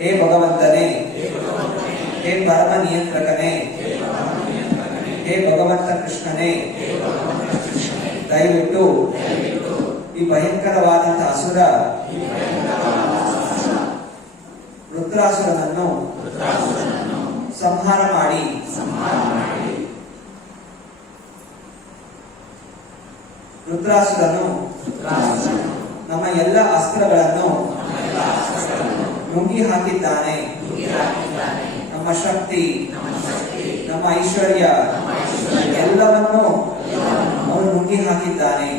हे भगवंतने, हे परम नियंत्रकने, हे भगವಂತ ಕೃಷ್ಣನೇ, ದಯವಿಟ್ಟು ಈ ಭಯಂಕರವಾದಂತಹ ಅಸುರ ರುದ್ರಾಸುರನನ್ನು ಸಂಹಾರ ಮಾಡಿ ರುದ್ರಾಸುರನು ನಮ್ಮ ಎಲ್ಲ ಅಸ್ತ್ರಗಳನ್ನು ನುಂಗಿ ಹಾಕಿದ್ದಾನೆ. ನಮ್ಮ ಶಕ್ತಿ, ನಮ್ಮ ಐಶ್ವರ್ಯ ಎಲ್ಲವನ್ನೂ ಅವನು ನುಂಗಿ ಹಾಕಿದ್ದಾನೆ.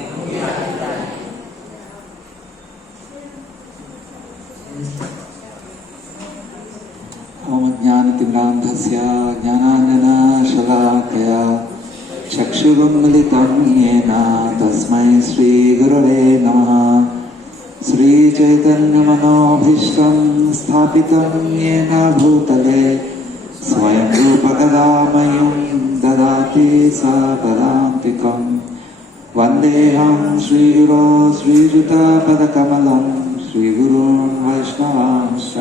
ಓಂ ಜ್ಞಾನತಿಮ್ರಾಂಧಸ್ಯ ಜ್ಞಾನಾಂಜನಶಲಾಕಯ ಚಕ್ಷುರುನ್ಮಿಲಿತಂ ಯೇನ ತಸ್ಮೈ ಶ್ರೀಗುರವೇ ನಮಃ. ಶ್ರೀಚೈತನ್ಯಮನೋಭೀಷ್ಟಂ ಸ್ಥಾಪಿತಂ ಯೇನ ಭೂತಲೆ ಸ್ವಯಂ ರೂಪಕದಾ ಮಹ್ಯಂ ದದಾತಿ ಸ ಪದಾಂತಿಕಂ. ವಂದೇಹಂ ಶ್ರೀಗುರೋ ಶ್ರೀಯುತಪದಕಮಲಂ ಶ್ರೀಗುರುನ್ ವೈಷ್ಣವಾಂಶ್ಚ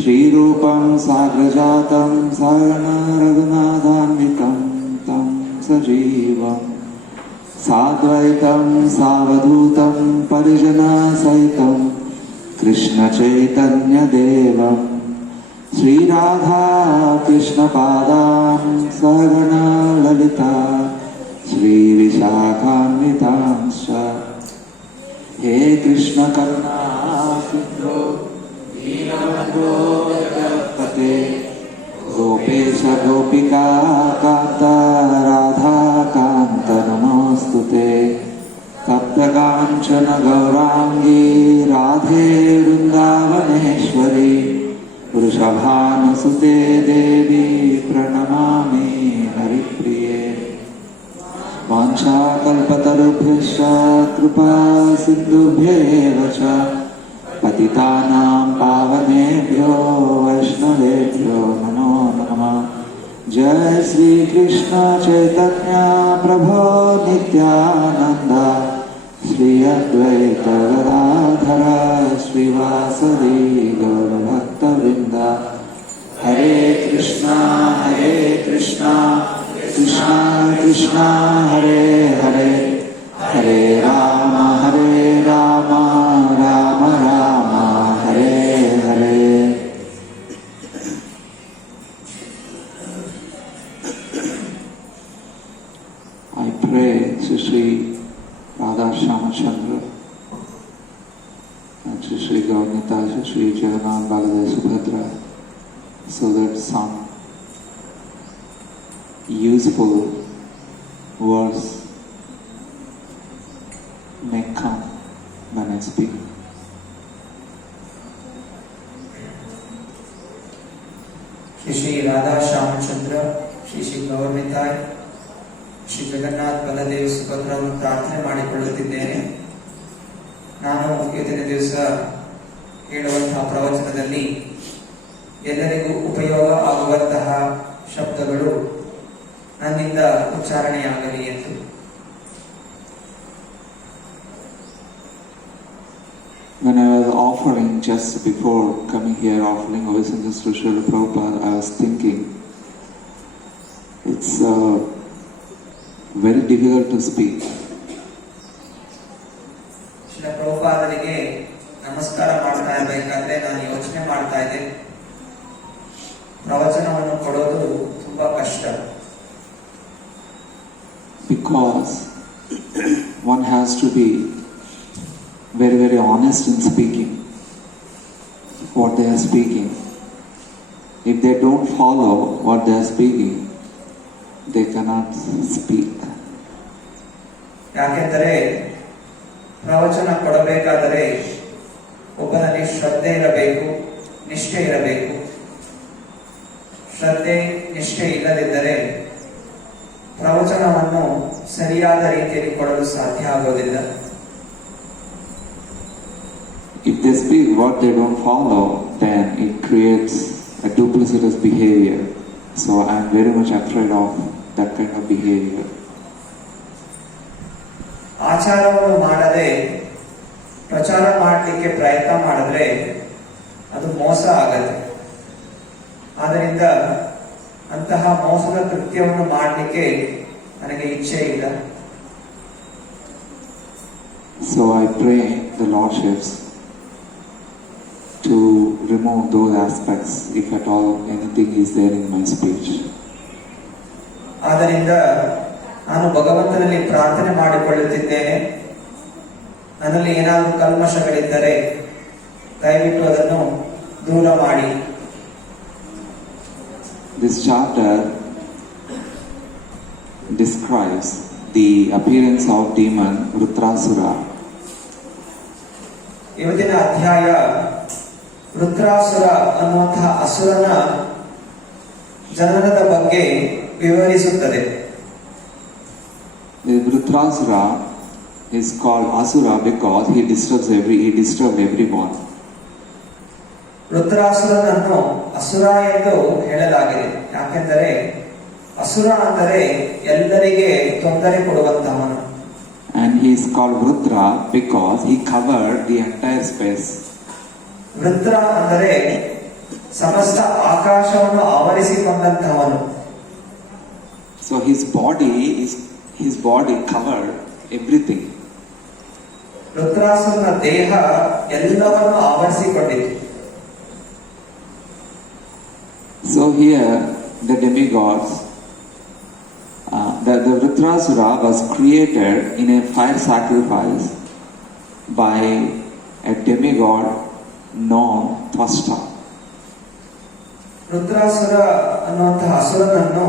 ಶ್ರೀರೂಪಂ ಸಾಗ್ರಜಾತಂ ಸಹಗಣ ರಘುನಾಥಾನ್ವಿತಂ तं ಸಜೀವಂ ಸಾದ್ವೈತಂ ಸಾವಧೂತಂ ಪರಿಜನಸಹಿತಂ ಕೃಷ್ಣಚೈತನ್ಯದೇವಂ ಶ್ರೀರಾಧಾ ಕೃಷ್ಣಪಾದಾನ್ ಸಹಗಣ ಲಲಿತಾ ಶ್ರೀವಿಶಾಖಾನ್ವಿತಾಂಶ್ಚ. ಹೇ ಕೃಷ್ಣ ಕರುಣಾ ಸಿಂಧೋ ದೀನಬಂಧೋ ಜಗತ್ಪತೆ ಗೋಪೇಶ ಗೋಪಿಕಾ ಕಾಂತ ರಾಧಾ ಕಾಂತ ನಮೋಸ್ತುತೆ. ತಪ್ತಕಾಂಚನ ಗೌರಾಂಗೀ ರಾಧೆ ವೃಂದಾವನೇಶ್ವರಿ ವೃಷಭಾನುಸುತೆ ದೇವಿ ಪ್ರಣಮಾಮಿ ಹರಿಪ್ರಿಯೆ. ವಾಂಛಾಕಲ್ಪತರುಭ್ಯಶ್ಚ ಕೃಪಾ ಸಿಂಧುಭ್ಯೇವ ಚ ಪತಿತಾನಾಂ ಪಾವನೇಭ್ಯೋ ವೈಷ್ಣವೇಭ್ಯೋ ನಮೋ ನಮಃ. ಜಯ ಶ್ರೀ ಕೃಷ್ಣ ಚೈತನ್ಯ ಪ್ರಭೋ ನಿತ್ಯಾನಂದ ಶ್ರೀ ಅದ್ವೈತ ಗದಾಧರ ಶ್ರೀವಾಸದಿ ಗೌರಭಕ್ತವೃಂದ. ಹರೇ ಕೃಷ್ಣ ಕೃಷ್ಣ ಕೃಷ್ಣ ಹರೇ ಹರೇ ಹರೇ ರಾಮ ರಾಮ ರಾಮ ರಾಮ ಹರೇ ಹರೇ. I pray to Sri Radha Shamachandra and to Sri Gaurnita, to Sri Jagannath Baladev Subhadra, so that some useful words may come when I speak. Shri Radha Shyamachandra, Shri ಗೌರ್ನಿತಾಯ್, Shri Jagannath Baldev ಸುಭದ್ರವನ್ನು ಪ್ರಾರ್ಥನೆ ಮಾಡಿಕೊಳ್ಳುತ್ತಿದ್ದೇನೆ. ನಾನು ಇವತ್ತಿನ ದಿವಸ ಹೇಳುವಂತಹ ಪ್ರವಚನದಲ್ಲಿ ಎಲ್ಲರಿಗೂ ಉಪಯೋಗ ಆಗುವಂತಹ ಶಬ್ದಗಳು ನನ್ನಿಂದ ಉಚ್ಚಾರಣೆಯಾಗಲಿ ಎಂದು. When I was offering, just before coming here, offering obeisances to Srila Prabhupada, I was thinking, it's very difficult to speak. Srila ಪ್ರಭುಪಾದರಿಗೆ ನಮಸ್ಕಾರ ಮಾಡ್ತಾ ಇರಬೇಕಾದ್ರೆ ನಾನು ಯೋಚನೆ ಮಾಡ್ತಾ ಇದ್ದೆ, ಪ್ರವಚನವನ್ನು ಕೊಡೋದು ತುಂಬಾ ಕಷ್ಟ. Because one has to be very, very honest in speaking what they are speaking. If they don't follow what they are speaking, they cannot speak. ಯಾಕೆಂದರೆ ಪ್ರವಚನ ಕೊಡಬೇಕಾದರೆ ಒಬ್ಬನಲ್ಲಿ ಶ್ರದ್ಧೆ ಇರಬೇಕು, ನಿಷ್ಠೆ ಇರಬೇಕು. ಶ್ರದ್ಧೆ ನಿಷ್ಠೆ ಇಲ್ಲದಿದ್ದರೆ ಪ್ರವಚನವನ್ನು ಸರಿಯಾದ ರೀತಿಯಲ್ಲಿ ಕೊಡಲು ಸಾಧ್ಯ ಆಗೋದಿಲ್ಲ. If they speak what they don't follow, then it creates a duplicitous behavior. So I am very much afraid of that kind of behavior. ಆಚಾರವನ್ನು ಮಾಡದೆ ಪ್ರಚಾರ ಮಾಡಲಿಕ್ಕೆ ಪ್ರಯತ್ನ ಮಾಡಿದ್ರೆ ಅದು ಮೋಸ ಆಗತ್ತೆ. ಆದ್ದರಿಂದ ಅಂತಹ ಮೋಸದ ಕೃತ್ಯವನ್ನು ಮಾಡಲಿಕ್ಕೆ ನನಗೆ ಇಚ್ಛೆ ಇಲ್ಲ. So I pray the Lordships to remove those aspects, if at all anything is there in my speech. ಆದ್ದರಿಂದ ನಾನು ಭಗವಂತನಲ್ಲಿ ಪ್ರಾರ್ಥನೆ ಮಾಡಿಕೊಳ್ಳುತ್ತಿದ್ದೇನೆ, ನನ್ನಲ್ಲಿ ಏನಾದರೂ ಕಲ್ಮಶಗಳಿದ್ದರೆ ದಯವಿಟ್ಟು ಅದನ್ನು ದೂರ ಮಾಡಿ. This chapter describes the appearance of demon Vrutrasura. ಇವತ್ತಿನ ಅಧ್ಯಾಯ ವೃತ್ರಾಸುರ ಅನ್ನುವಂತಹ ಅಸುರನ ಜನನದ ಬಗ್ಗೆ ವಿವರಿಸುತ್ತದೆ. The Vrutrasura is called Asura because he disturbed everyone. ವೃತ್ರಾಸುರನನ್ನು ಅಸುರ ಎಂದು ಹೇಳಲಾಗಿದೆ. ಯಾಕೆಂದರೆ ಅಸುರ ಅಂದರೆ ಎಲ್ಲರಿಗೆ ತೊಂದರೆ ಕೊಡುವಂತಹವನು. And he is called Vrutra because he covered the entire space. Vritra ಅಂದರೆ ಸಮಸ್ತ ಆಕಾಶವನ್ನು ಆವರಿಸಿಕೊಂಡಂತಹವನು. So his body covered everything. ವೃತ್ರಾಸುರನ ದೇಹ ಎಲ್ಲವನ್ನು ಆವರಿಸಿಕೊಂಡಿತು. So here the demigods, the Vrutrasura was created in a fire sacrifice by a demigod known Twashta. Vritrasura ಅನ್ನುವಂತಹ ಅಸುರನನ್ನು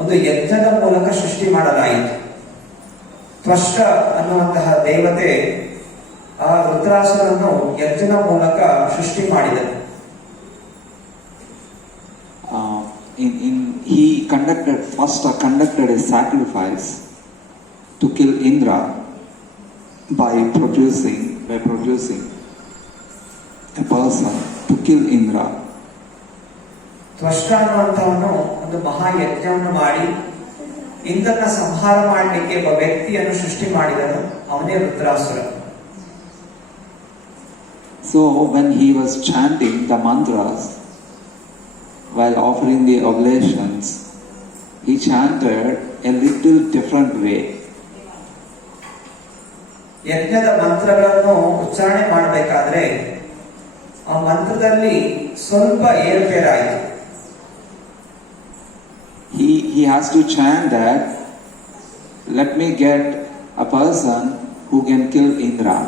ಒಂದು ಯಜ್ಞದ ಮೂಲಕ ಸೃಷ್ಟಿ ಮಾಡಲಾಯಿತು. ತ್ವಷ್ಟ ಅನ್ನುವಂತಹ ದೇವತೆ ಆ ವೃತ್ರಾಸುರನನ್ನು ಯಜ್ಞದ ಮೂಲಕ ಸೃಷ್ಟಿ ಮಾಡಿದನು. Twashta conducted a sacrifice to kill Indra by producing a person to kill Indra. ತ್ವಷ್ಟ ಅನ್ನುವಂಥವನು ಒಂದು ಮಹಾಯಜ್ಞವನ್ನು ಮಾಡಿ ಇಂದ್ರನ ಸಂಹಾರ ಮಾಡಲಿಕ್ಕೆ ಒಬ್ಬ ವ್ಯಕ್ತಿಯನ್ನು ಸೃಷ್ಟಿ ಮಾಡಿದನು. ಅವನೇ Vritrasura. So when he was chanting the mantras while offering the oblations, he chanted a little different way. ಯಜ್ಞದ ಮಂತ್ರಗಳನ್ನು ಉಚ್ಚಾರಣೆ ಮಾಡಬೇಕಾದ್ರೆ ಆ ಮಂತ್ರದಲ್ಲಿ ಸ್ವಲ್ಪ ಏರುಪೇರಾಯಿತು. He has to chant that, let me get a person who can kill Indra.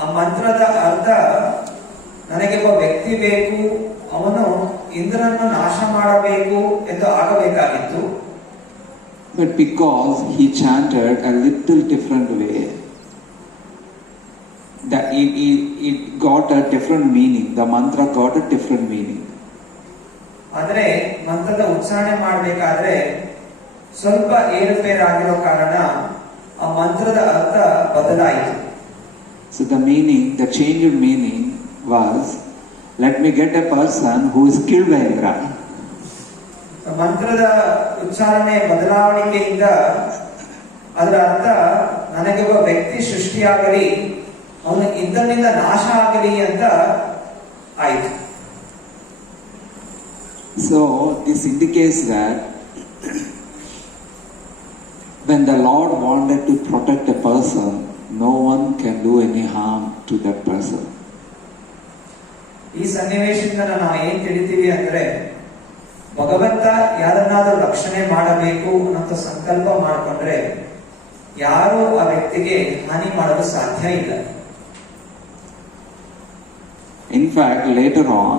ಆ ಮಂತ್ರದ ಅರ್ಥ, ನನಗೆ ಒಬ್ಬ ವ್ಯಕ್ತಿ ಬೇಕು, ಅವನು ಇಂದ್ರನನ್ನು ನಾಶ ಮಾಡಬೇಕು ಎಂದು ಆಗಬೇಕಾಗಿತ್ತು. But because he chanted a little different way, that it got a different meaning. The mantra got a different meaning. ಆದರೆ ಮಂತ್ರದ ಉಚ್ಚಾರಣೆ ಮಾಡಬೇಕಾದ್ರೆ ಸ್ವಲ್ಪ ಏರುಪೇರಾಗಿರೋ ಕಾರಣ ಆ ಮಂತ್ರದ ಅರ್ಥ ಬದಲಾಯಿತು. So the change of meaning was, let me get a person who is killed by Indra. ಮಂತ್ರದ ಉಚ್ಚಾರಣೆ ಬದಲಾವಣೆಯಿಂದ ಅದರ ಅರ್ಥ, ನನಗೆ ಒಬ್ಬ ವ್ಯಕ್ತಿ ಸೃಷ್ಟಿಯಾಗಲಿ, ಅವನು ಇಂದ್ರನಿಂದ ನಾಶ ಆಗಲಿ ಅಂತ ಆಯಿತು. So this indicates that when the Lord wanted to protect a person, no one can do any harm to that person. ಈ ಸನ್ನಿವೇಶದಿಂದ ನಾವು ಏನ್ ತಿಳಿತೀವಿ ಅಂದ್ರೆ, ಭಗವಂತ ಯಾರನ್ನಾದ್ರೂ ರಕ್ಷಣೆ ಮಾಡಬೇಕು ಅನ್ನೋ ಸಂಕಲ್ಪ ಮಾಡಿಕೊಂಡ್ರೆ ಯಾರು ಆ ವ್ಯಕ್ತಿಗೆ ಹಾನಿ ಮಾಡಲು ಸಾಧ್ಯ ಇಲ್ಲ. In fact, later on,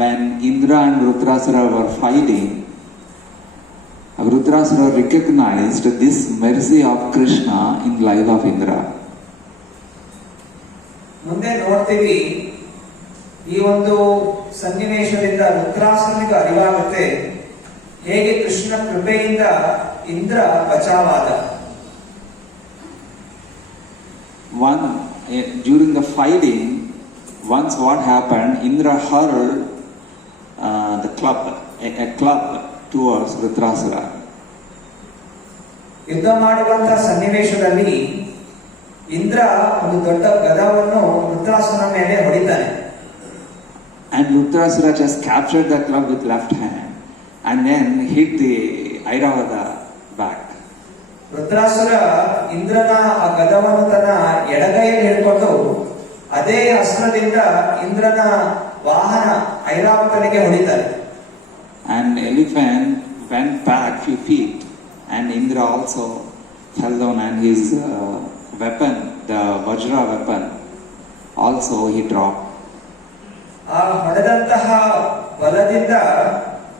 when Indra and Vrutrasura were fighting, Vrutrasura recognized this mercy of Krishna in life of Indra. ಮುಂದೆ ನೋಡ್ತೀವಿ, ಈ ಒಂದು ಸನ್ನಿವೇಶದಿಂದ ವೃತ್ರಾಸುರನಿಗೆ ಅರಿವಾಗುತ್ತೆ ಹೇಗೆ ಕೃಷ್ಣ ಕೃಪೆಯಿಂದ Indra ಬಚಾವಾದ. During the fighting, once what happened, Indra hurled a club towards Vrutrasura. ಯುದ್ಧ ಮಾಡುವಂತಹ ಸನ್ನಿವೇಶದಲ್ಲಿ ಇಂದ್ರ ಒಂದು ದೊಡ್ಡ ಗದವನ್ನು ವೃತ್ರಾಸುರನ ಮೇಲೆ ಹೊಡಿತಾನೆ. And Rudrasura just captured the club with left hand and then hit the Airavata back. Vritrasura ಇಂದ್ರನ ಆ ಗದವನ್ನು ತನ್ನ ಎಡಗೈಯಲ್ಲಿ ಹಿಡ್ಕೊಂಡು ಅದೇ ಅಸ್ತ್ರದಿಂದ ಇಂದ್ರನ ವಾಹನ ಐರಾವತನಿಗೆ ಹೊಡಿತಾರೆ. And elephant went back few feet and Indra also fell down and his weapon, the Vajra weapon, also he dropped. ಆ ಹೊಡೆದಂತಹ ಬಲದಿಂದ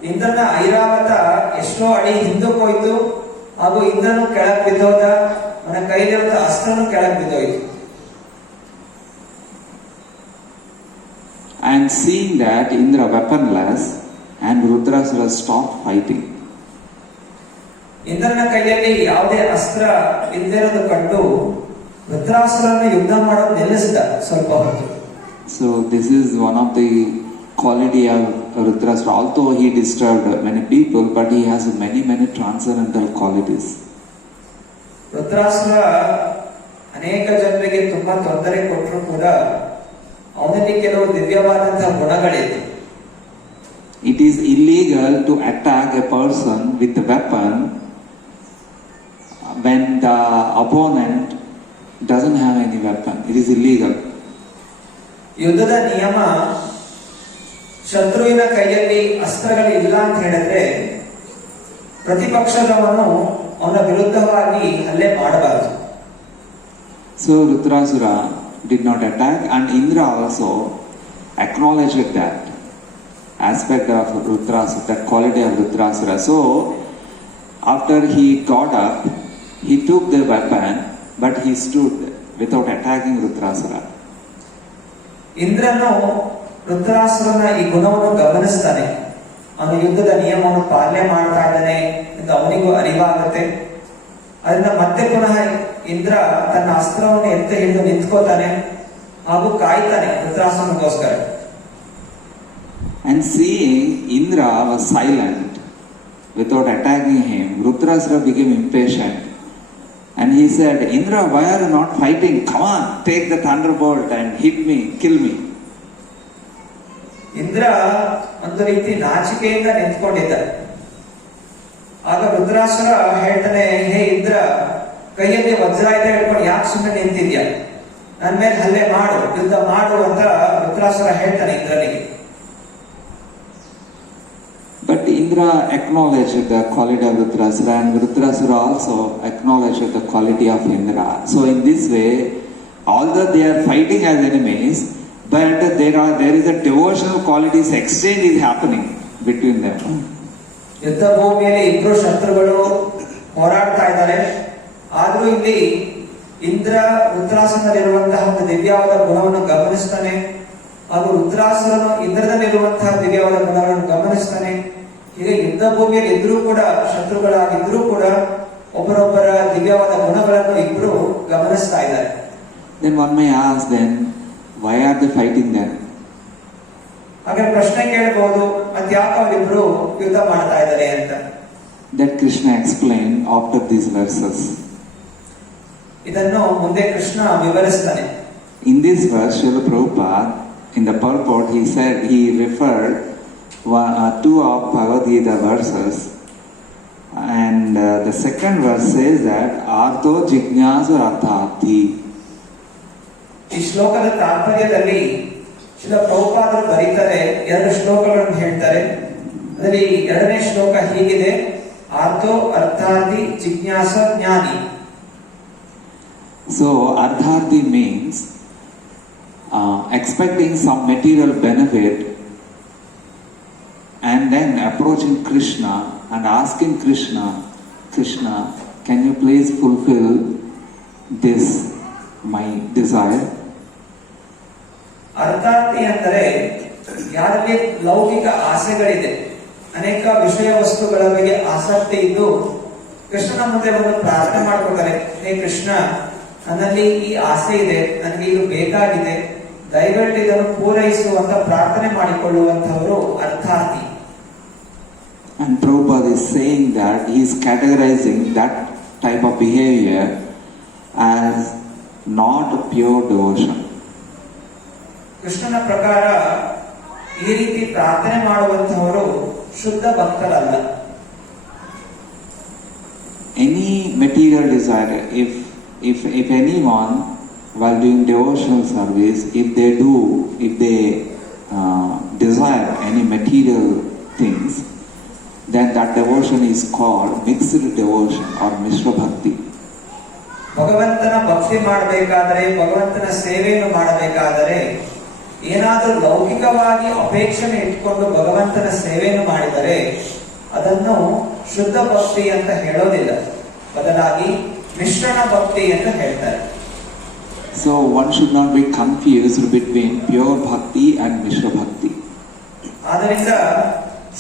ಇಂದ್ರನ ಐರಾವತ ಎಷ್ಟೋ ಅಡಿ ಹಿಂದಕ್ಕೆ ಹೋಯ್ತು, ಹಾಗೂ ಇಂದ್ರನು ಕೆಳಗೆ ಬಿದ್ದೋದ, ಅವನ ಕೈಲಿರುವ ಅಸ್ತ್ರನು ಕೆಳಗೆ ಬಿದ್ದೋಯ್ತು. And seeing that Indra weaponless and Rudrasura stopped fighting. ಇಂದ್ರನ ಕೈಯಲ್ಲಿ ಯಾವುದೇ ಅಸ್ತ್ರ ಇಲ್ಲದಿರೋದು ಕಂಡು ವೃತ್ರಾಸುರನ ಯುದ್ಧ ಮಾಡೋದು ನಿಲ್ಲಿಸಿದ ಸ್ವಲ್ಪ ಹೊತ್ತು. So this is one of the quality of Rudrasura. Although he disturbed many people, but he has many transcendental qualities. Vritrasura ಅನೇಕ ಜನರಿಗೆ ತುಂಬಾ ತೊಂದರೆ ಕೊಟ್ಟರು ಕೂಡ ಅವನಲ್ಲಿ ಕೆಲವು ದಿವ್ಯವಾದಂತಹ ಗುಣಗಳಿತ್ತು. It is illegal to attack a person with a weapon when the opponent doesn't have any weapon. It is illegal. ಯುದ್ಧದ ನಿಯಮ, ಶತ್ರುವಿನ ಕೈಯಲ್ಲಿ ಅಸ್ತ್ರಗಳು ಇಲ್ಲ ಅಂತ ಹೇಳಿದ್ರೆ ಪ್ರತಿಪಕ್ಷದವನು ಅವನ ವಿರುದ್ಧವಾಗಿ ಹಲ್ಲೆ ಮಾಡಬಾರದು. So Rudrasura did not attack, and Indra also acknowledged that aspect of Rudrasura, that quality of Rudrasura. So after he got up, he took the weapon, but he stood without attacking Rudrasura. ಇಂದ್ರನು ವೃತ್ರಾಸುರನ ಈ ಗುಣವನ್ನು ಗಮನಿಸ್ತಾನೆ. ಅವನು ಯುದ್ಧದ ನಿಯಮವನ್ನು ಪಾಲನೆ ಮಾಡ್ತಾ ಇದ್ದಾನೆ ಅಂತ ಅವನಿಗೂ ಅರಿವಾಗುತ್ತೆ. ಅದರಿಂದ ಮತ್ತೆ ಪುನಃ ಇಂದ್ರ ತನ್ನ ಅಸ್ತ್ರವನ್ನು ಎತ್ತಿ ಹಿಡಿದು ನಿಂತ್ಕೋತಾನೆ ಹಾಗೂ ಕಾಯ್ತಾನೆ ವೃತ್ರಾಸುರನಿಗೋಸ್ಕರ. And seeing Indra was silent without attacking him, Rudrasura became impatient. And he said, Indra, why are you not fighting? Come on, take the thunderbolt and hit me, kill me. Indra ಒಂದು ರೀತಿ ನಾಚಿಕೆಯಿಂದ ನಿಂತ್ಕೊಂಡಿದ್ದ. ಆಗ ರುದ್ರಾಸುರ ಹೇಳ್ತಾನೆ, ಹೇ ಇಂದ್ರ, ಕೈಯಲ್ಲಿ ವಜ್ರಾಯುಧ ಹಿಡ್ಕೊಂಡು ಯಾಕೆ ಸುಮ್ಮನೆ ನಿಂತಿದ್ಯಾ? ನನ್ನ ಮೇಲೆ ಹಲ್ಲೆ ಮಾಡು, ಯುದ್ಧ ಮಾಡು ಅಂತ ರುದ್ರಾಸುರ ಹೇಳ್ತಾನೆ ಇಂದ್ರನಿಗೆ. But Indra acknowledged the quality of Rudrasura, and Rudrasura also acknowledged the quality of Indra. So in this way, although they are fighting as enemies, but there is a devotional qualities exchange is happening between them. ಯುದ್ಧ ಭೂಮಿಯಲ್ಲಿ ಇಬ್ರು ಶತ್ರುಗಳು ಹೋರಾಡ್ತಾ ಇದ್ದಾರೆ. ಆದ್ರೂ ಇಲ್ಲಿ ಇಂದ್ರ ರುದ್ರಾಸುರನಲ್ಲಿರುವಂತಹ ಒಂದು ದಿವ್ಯವಾದ ಗುಣವನ್ನು ಗಮನಿಸ್ತಾನೆ, ಹಾಗೂ ರುದ್ರಾಸುರನು ಇಂದ್ರದಲ್ಲಿರುವಂತಹ ದಿವ್ಯವಾದ ಗುಣಗಳನ್ನು ಗಮನಿಸ್ತಾನೆ. ಹೀಗೆ ಯುದ್ಧ ಭೂಮಿಯಲ್ಲಿ ಇದ್ರೂ ಕೂಡ, ಶತ್ರುಗಳಾಗಿದ್ರೂ ಕೂಡ ಒಬ್ಬರೊಬ್ಬರ ದಿವ್ಯವಾದ ಗುಣಗಳನ್ನು ಇಬ್ರು ಗಮನಿಸ್ತಾ ಇದ್ದಾರೆ. Then one may ask, then why are they fighting then? ಹಾಗೆ ಪ್ರಶ್ನೆ ಕೇಳಬಹುದು, ಮತ್ತೆ ಯಾಕೆ ಅವರಿಬ್ರು ಯುದ್ಧ ಮಾಡ್ತಾ ಇದ್ದಾರೆ ಅಂತ. That Krishna explained after these verses. ಇದನ್ನು ಮುಂದೆ Krishna ವಿವರಿಸ್ತಾನೆ. In this verse, Srila Prabhupada, in the purport, he said, he referred two of Bhagavad Gita verses, and the second verse says that Artho Jignasu Arthati. ಈ ಶ್ಲೋಕದ ತಾತ್ಪರ್ಯದಲ್ಲಿ ಶ್ರೀಲ ಪ್ರಭುಪಾದರು ಬರೀತಾರೆ, ಎರಡು ಶ್ಲೋಕಗಳನ್ನು ಹೇಳ್ತಾರೆ. ಅದರಲ್ಲಿ ಎರಡನೇ ಶ್ಲೋಕ ಹೀಗಿದೆ, ಆರ್ಥೋ ಅರ್ಥಾರ್ಥಿ ಜಿಜ್ಞಾಸ ಜ್ಞಾನಿ. So Artharthi means expecting some material benefit and then approaching Krishna and asking Krishna, Krishna, can you please fulfill this my desire? ಅರ್ಥಾರ್ಥಿ ಅಂದರೆ ಯಾರಲ್ಲಿ ಲೌಕಿಕ ಆಸೆಗಳಿದೆ, ಅನೇಕ ವಿಷಯ ವಸ್ತುಗಳ ಬಗ್ಗೆ ಆಸಕ್ತಿ ಇದ್ದು ಕೃಷ್ಣನ ಮುಂದೆ ಒಂದು ಪ್ರಾರ್ಥನೆ ಮಾಡ್ಕೊತಾರೆ, ಹೇ ಕೃಷ್ಣ, ನನ್ನಲ್ಲಿ ಈ ಆಸೆ ಇದೆ, ನನಗೆ ಇದು ಬೇಕಾಗಿದೆ, ದಯವಿಟ್ಟು ಇದನ್ನು ಪೂರೈಸುವಂತ ಪ್ರಾರ್ಥನೆ ಮಾಡಿಕೊಳ್ಳುವಂತವರು ಅರ್ಥಾರ್ಥಿ. And Prabhupada is saying that he is categorizing that type of behavior as not pure devotion. ಕೃಷ್ಣನ ಪ್ರಕಾರ ಈ ರೀತಿ ಪ್ರಾರ್ಥನೆ ಮಾಡುವಂತಹವರು ಶುದ್ಧ ಭಕ್ತರಲ್ಲ. Any material desire, if anyone while doing devotional service, if they desire any material things, then that devotion is called mixed devotion or mishra bhakti. ಭಗವಂತನ ಭಕ್ತಿ ಮಾಡಬೇಕಾದರೆ, ಭಗವಂತನ ಸೇವೆಯನ್ನು ಮಾಡಬೇಕಾದರೆ ಏನಾದರೂ ಲೌಕಿಕವಾಗಿ ಅಪೇಕ್ಷಣೆ ಇಟ್ಕೊಂಡು ಭಗವಂತನ ಸೇವೆಯನ್ನು ಮಾಡಿದರೆ ಅದನ್ನು ಶುದ್ಧ ಭಕ್ತಿ ಅಂತ ಹೇಳೋದಿಲ್ಲ, ಬದಲಾಗಿ ಮಿಶ್ರಣ ಭಕ್ತಿ ಅಂತ ಹೇಳ್ತಾರೆ. So one should not be confused between pure bhakti and mishra bhakti. ಆದ್ದರಿಂದ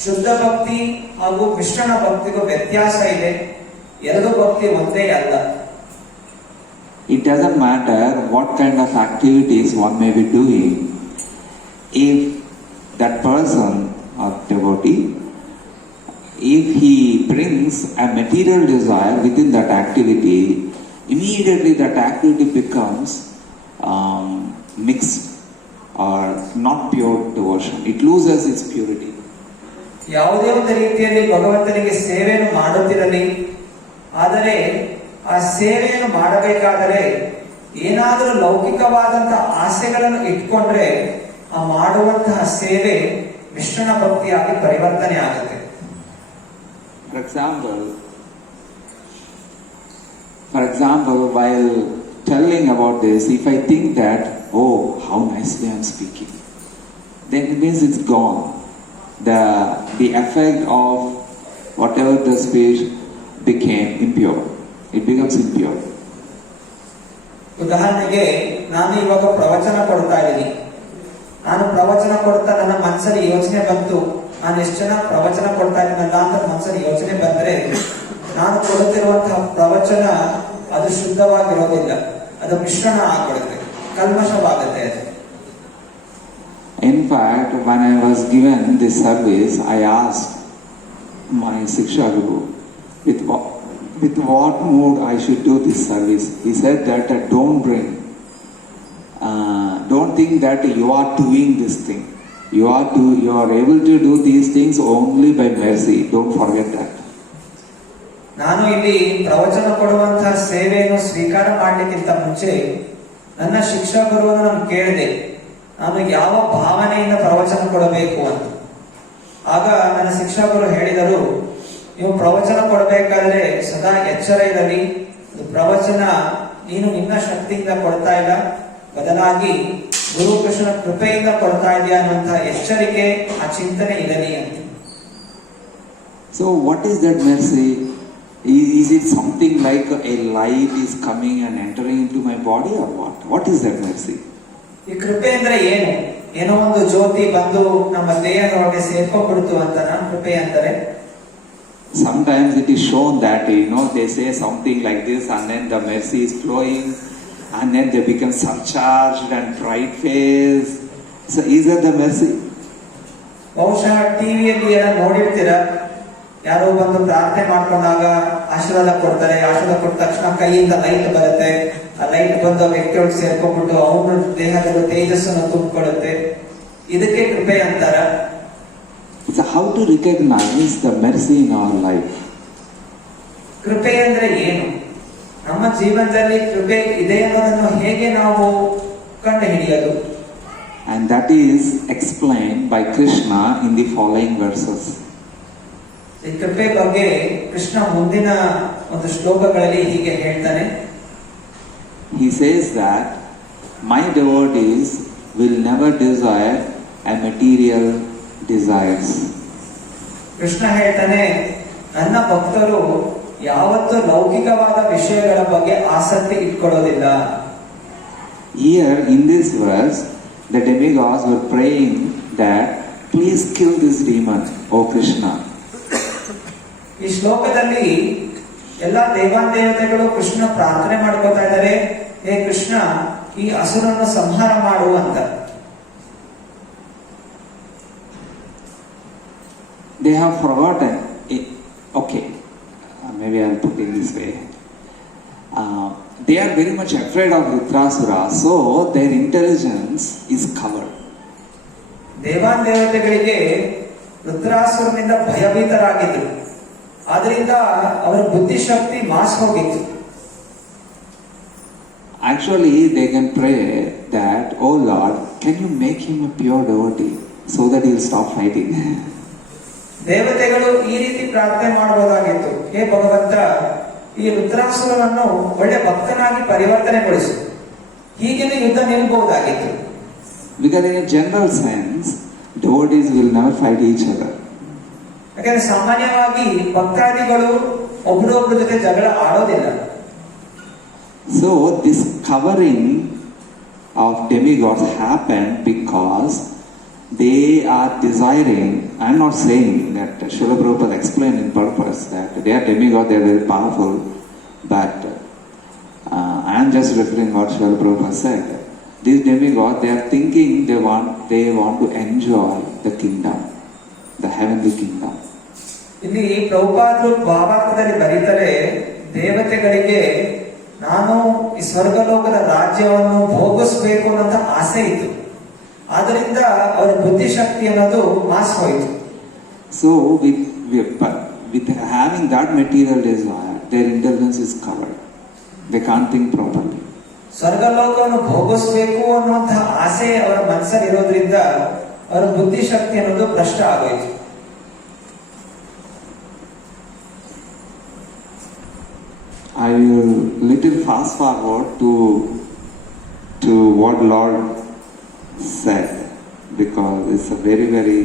ಶುದ್ಧ ಭಕ್ತಿ ಹಾಗೂ ಮಿಶ್ರಣ ಭಕ್ತಿಗೂ ವ್ಯತ್ಯಾಸ ಇದೆ. ಎರಡು ಭಕ್ತಿ ಒಂದೇ ಅಲ್ಲ. It doesn't matter what kind of activities one may be doing. If that person or devotee, if he brings a material desire within that activity, immediately that activity becomes mixed or not pure devotion. It loses its purity. ಯಾವುದೇ ಒಂದು ರೀತಿಯಲ್ಲಿ ಭಗವಂತನಿಗೆ ಸೇವೆಯನ್ನು ಮಾಡುತ್ತಿರಲಿ, ಆದರೆ ಆ ಸೇವೆಯನ್ನು ಮಾಡಬೇಕಾದರೆ ಏನಾದರೂ ಲೌಕಿಕವಾದಂತಹ ಆಸೆಗಳನ್ನು ಇಟ್ಕೊಂಡ್ರೆ ಆ ಮಾಡುವಂತಹ ಸೇವೆ ಮಿಶ್ರಣ ಭಕ್ತಿಯಾಗಿ ಪರಿವರ್ತನೆ ಆಗುತ್ತೆ. For example, while telling about this, if I think that, oh, how nicely I am speaking, then it means it's gone. The effect of whatever the speech became impure. It becomes impure. ಉದಾಹರಣೆಗೆ ನಾನು ಇವಾಗ ಪ್ರವಚನ ಕೊಡ್ತಾ ಇದ್ದೀನಿ. ನಾನು ಪ್ರವಚನ ಕೊಡ್ತಾ ನನ್ನ ಮನಸ್ಸಲ್ಲಿ ಯೋಚನೆ ಬಂತು, ನಾನು ಎಷ್ಟು ಜನ ಪ್ರವಚನ ಕೊಡ್ತಾ ಇದ್ದೀನಲ್ಲ ಅಂತ ಮನಸ್ಸಲ್ಲಿ ಯೋಚನೆ ಬಂದ್ರೆ ನಾನು ಕೊಡುತ್ತಿರುವಂತಹ ಪ್ರವಚನ ಅದು ಶುದ್ಧವಾಗಿರೋದಿಲ್ಲ, ಅದು ಮಿಶ್ರಣ ಆಗ್ಬಿಡುತ್ತೆ, ಕಲ್ಮಶವಾಗುತ್ತೆ ಅದು. In fact, when I was given this service, I asked my Siksha Guru with what mood I should do this service. He said that don't think that you are doing this thing. You are able to do these things only by mercy. Don't forget that. ನಾನು ಇಲ್ಲಿ ಪ್ರವಚನ ಕೊಡುವಂತಹ ಸೇವೆಯನ್ನು ಸ್ವೀಕಾರ ಮಾಡಲಿಕ್ಕಿಂತ ಮುಂಚೆ ನನ್ನ ಶಿಕ್ಷಾ ಗುರುವನ್ನು ನಾನು ಕೇಳಿದೆ, ನಾನು ಯಾವ ಭಾವನೆಯಿಂದ ಪ್ರವಚನ ಕೊಡಬೇಕು ಅಂತ. ಆಗ ನನ್ನ ಶಿಕ್ಷಾ ಗುರು ಹೇಳಿದರು, ನೀವು ಪ್ರವಚನ ಕೊಡಬೇಕಾದ್ರೆ ಸದಾ ಎಚ್ಚರ ಇರಲಿ, ಪ್ರವಚನ ನೀನು ನಿನ್ನ ಶಕ್ತಿಯಿಂದ ಕೊಡ್ತಾ ಇಲ್ಲ, ಬದಲಾಗಿ ಗುರು ಕೃಷ್ಣನ ಕೃಪೆಯಿಂದ ಕೊಡ್ತಾ ಇದೆಯಾ ಅನ್ನುವಂತಹ ಎಚ್ಚರಿಕೆ, ಆ ಚಿಂತನೆ ಇರಲಿ ಅಂತ. So what is that mercy? Is it something like a light is coming and entering into my body or what? What is that mercy? ಈ ಕೃಪೆ ಅಂದ್ರೆ ಏನು? ಏನೋ ಒಂದು ಜ್ಯೋತಿ ಬಂದು ನಮ್ಮ ದೇಹದೊಳಗೆ ಸೇರ್ಕೊಂಡ್ಬಿಡ್ತು ಅಂತ ಕೃಪೆ ಅಂದರೆ. Sometimes it is shown that, they say something like this and then the mercy is flowing and then they become surcharged and bright face. So is that the mercy? ಬಹುಶಃ ಟಿವಿಯಲ್ಲಿ ಎಲ್ಲ ನೋಡಿರ್ತೀರ, ಯಾರೋ ಬಂದು ಪ್ರಾರ್ಥನೆ ಮಾಡ್ಕೊಂಡಾಗ ಆಶೀರ್ವಾದ ಕೊಡ್ತಾರೆ, ಆಶೀರ್ವಾದ ಕೊಟ್ಟ ತಕ್ಷಣ ಕೈಯಿಂದ ಲೈಟ್ ಬರುತ್ತೆ, ಆ ಲೈಟ್ ಬಂದು ವ್ಯಕ್ತಿಯೊಳಗೆ ಸೇರ್ಕೊಂಡ್ಬಿಟ್ಟು ಅವನ ದೇಹದಲ್ಲಿ ತೇಜಸ್ಸನ್ನು ತುಂಬಿಕೊಳ್ಳುತ್ತೆ, ಇದಕ್ಕೆ ಕೃಪೆ ಅಂತಾರ. So how to recognize the mercy in our life? ಕೃಪೆ ಅಂದ್ರೆ ಏನು? ನಮ್ಮ ಜೀವನದಲ್ಲಿ ಕೃಪೆ ಇದೆ ಅನ್ನೋದನ್ನು ಹೇಗೆ ನಾವು ಕಂಡು ಹಿಡಿಯೋದು? And that is explained by Krishna in the following verses. ಈ ಕೃಪೆ ಬಗ್ಗೆ ಕೃಷ್ಣ ಮುಂದಿನ ಒಂದು ಶ್ಲೋಕಗಳಲ್ಲಿ ಹೀಗೆ ಹೇಳ್ತಾನೆ. He says that my devotees will never desire a material desires. Krishna ಹೇಳ್ತಾನೆ, ನನ್ನ ಭಕ್ತರು ಯಾವತ್ತೂ ಲೌಕಿಕವಾದ ವಿಷಯಗಳ ಬಗ್ಗೆ ಆಸಕ್ತಿ ಇಟ್ಕೊಳ್ಳೋದಿಲ್ಲ. Here in this verse, the demigods were praying that please kill this demon, O Krishna. ಈ ಶ್ಲೋಕದಲ್ಲಿ ಎಲ್ಲಾ ದೇವಾದೇವತೆಗಳು ಕೃಷ್ಣ ಪ್ರಾರ್ಥನೆ ಮಾಡ್ಕೋತಾ ಇದ್ದಾರೆ, ಹೇ ಕೃಷ್ಣ ಈ ಅಸುರನ್ನು ಸಂಹಾರ ಮಾಡು ಅಂತ. They have forgotten it. Okay, maybe I'll put it this way. they are very much afraid of Vritrasura, so their intelligence is covered. ದೇವಾನ್ ದೇವತೆಗಳಿಗೆ ವೃತ್ರಾಸುರನಿಂದ ಭಯಭೀತರಾಗಿದ್ರು, ಆದ್ರಿಂದ ಅವರ ಬುದ್ಧಿಶಕ್ತಿ ಮಾಸ್ ಹೋಗಿತ್ತು. Actually, they can pray that, oh Lord, can you make him a pure devotee so that he will stop fighting? ದೇವತೆಗಳು ಈ ರೀತಿ ಪ್ರಾರ್ಥನೆ ಮಾಡಬಹುದಾಗಿತ್ತು, ಹೇ ಭಗವಂತ, ಈ ವೃತ್ರಾಸುರನನ್ನು ಒಳ್ಳೆ ಭಕ್ತನಾಗಿ ಪರಿವರ್ತನೆಗೊಳಿಸು, ಹೀಗೇನೆ ಯುದ್ಧ ನಿಲ್ಲಬಹುದಾಗಿತ್ತು. Because in a general sense, devotees will never fight each other. ಯಾಕಂದ್ರೆ ಸಾಮಾನ್ಯವಾಗಿ ಭಕ್ತಾದಿಗಳು ಒಬ್ಬರೊಬ್ಬರ ಜೊತೆ ಜಗಳ ಆಡೋದಿಲ್ಲ. So this covering of demigods happened because they are desiring. I am not saying that Srila Prabhupada explained in purpose that they are demigods, they are very powerful, but I am just referring what Srila Prabhupada said. These demigods, they are thinking they want to enjoy the kingdom, the heavenly kingdom. ಇಲ್ಲಿ ಪ್ರಭುಪಾದರು ಭಾವಾರ್ಥದಲ್ಲಿ ಬರೀತಾರೆ, ದೇವತೆಗಳಿಗೆ ನಾನು ಈ ಸ್ವರ್ಗಲೋಕದ ರಾಜ್ಯವನ್ನು ಭೋಗಿಸಬೇಕು ಅನ್ನೋ ಆಸೆ ಇತ್ತು, ಆದ್ದರಿಂದ ಅವರ ಬುದ್ಧಿಶಕ್ತಿ ಅನ್ನೋದು ಮಾಸ್ ಹೋಯಿತು. So with having that material desire, their intelligence is covered. They can't think properly. ಸ್ವರ್ಗಲೋಕವನ್ನು ಭೋಗಿಸಬೇಕು ಅನ್ನುವಂತಹ ಆಸೆ ಅವರ ಮನಸ್ಸಲ್ಲಿ ಇರೋದ್ರಿಂದ ಅವರ ಬುದ್ಧಿಶಕ್ತಿ ಅನ್ನೋದು ಭ್ರಷ್ಟ ಆಗೋಯ್ತು. I will little fast forward to what Lord said, because it's a very, very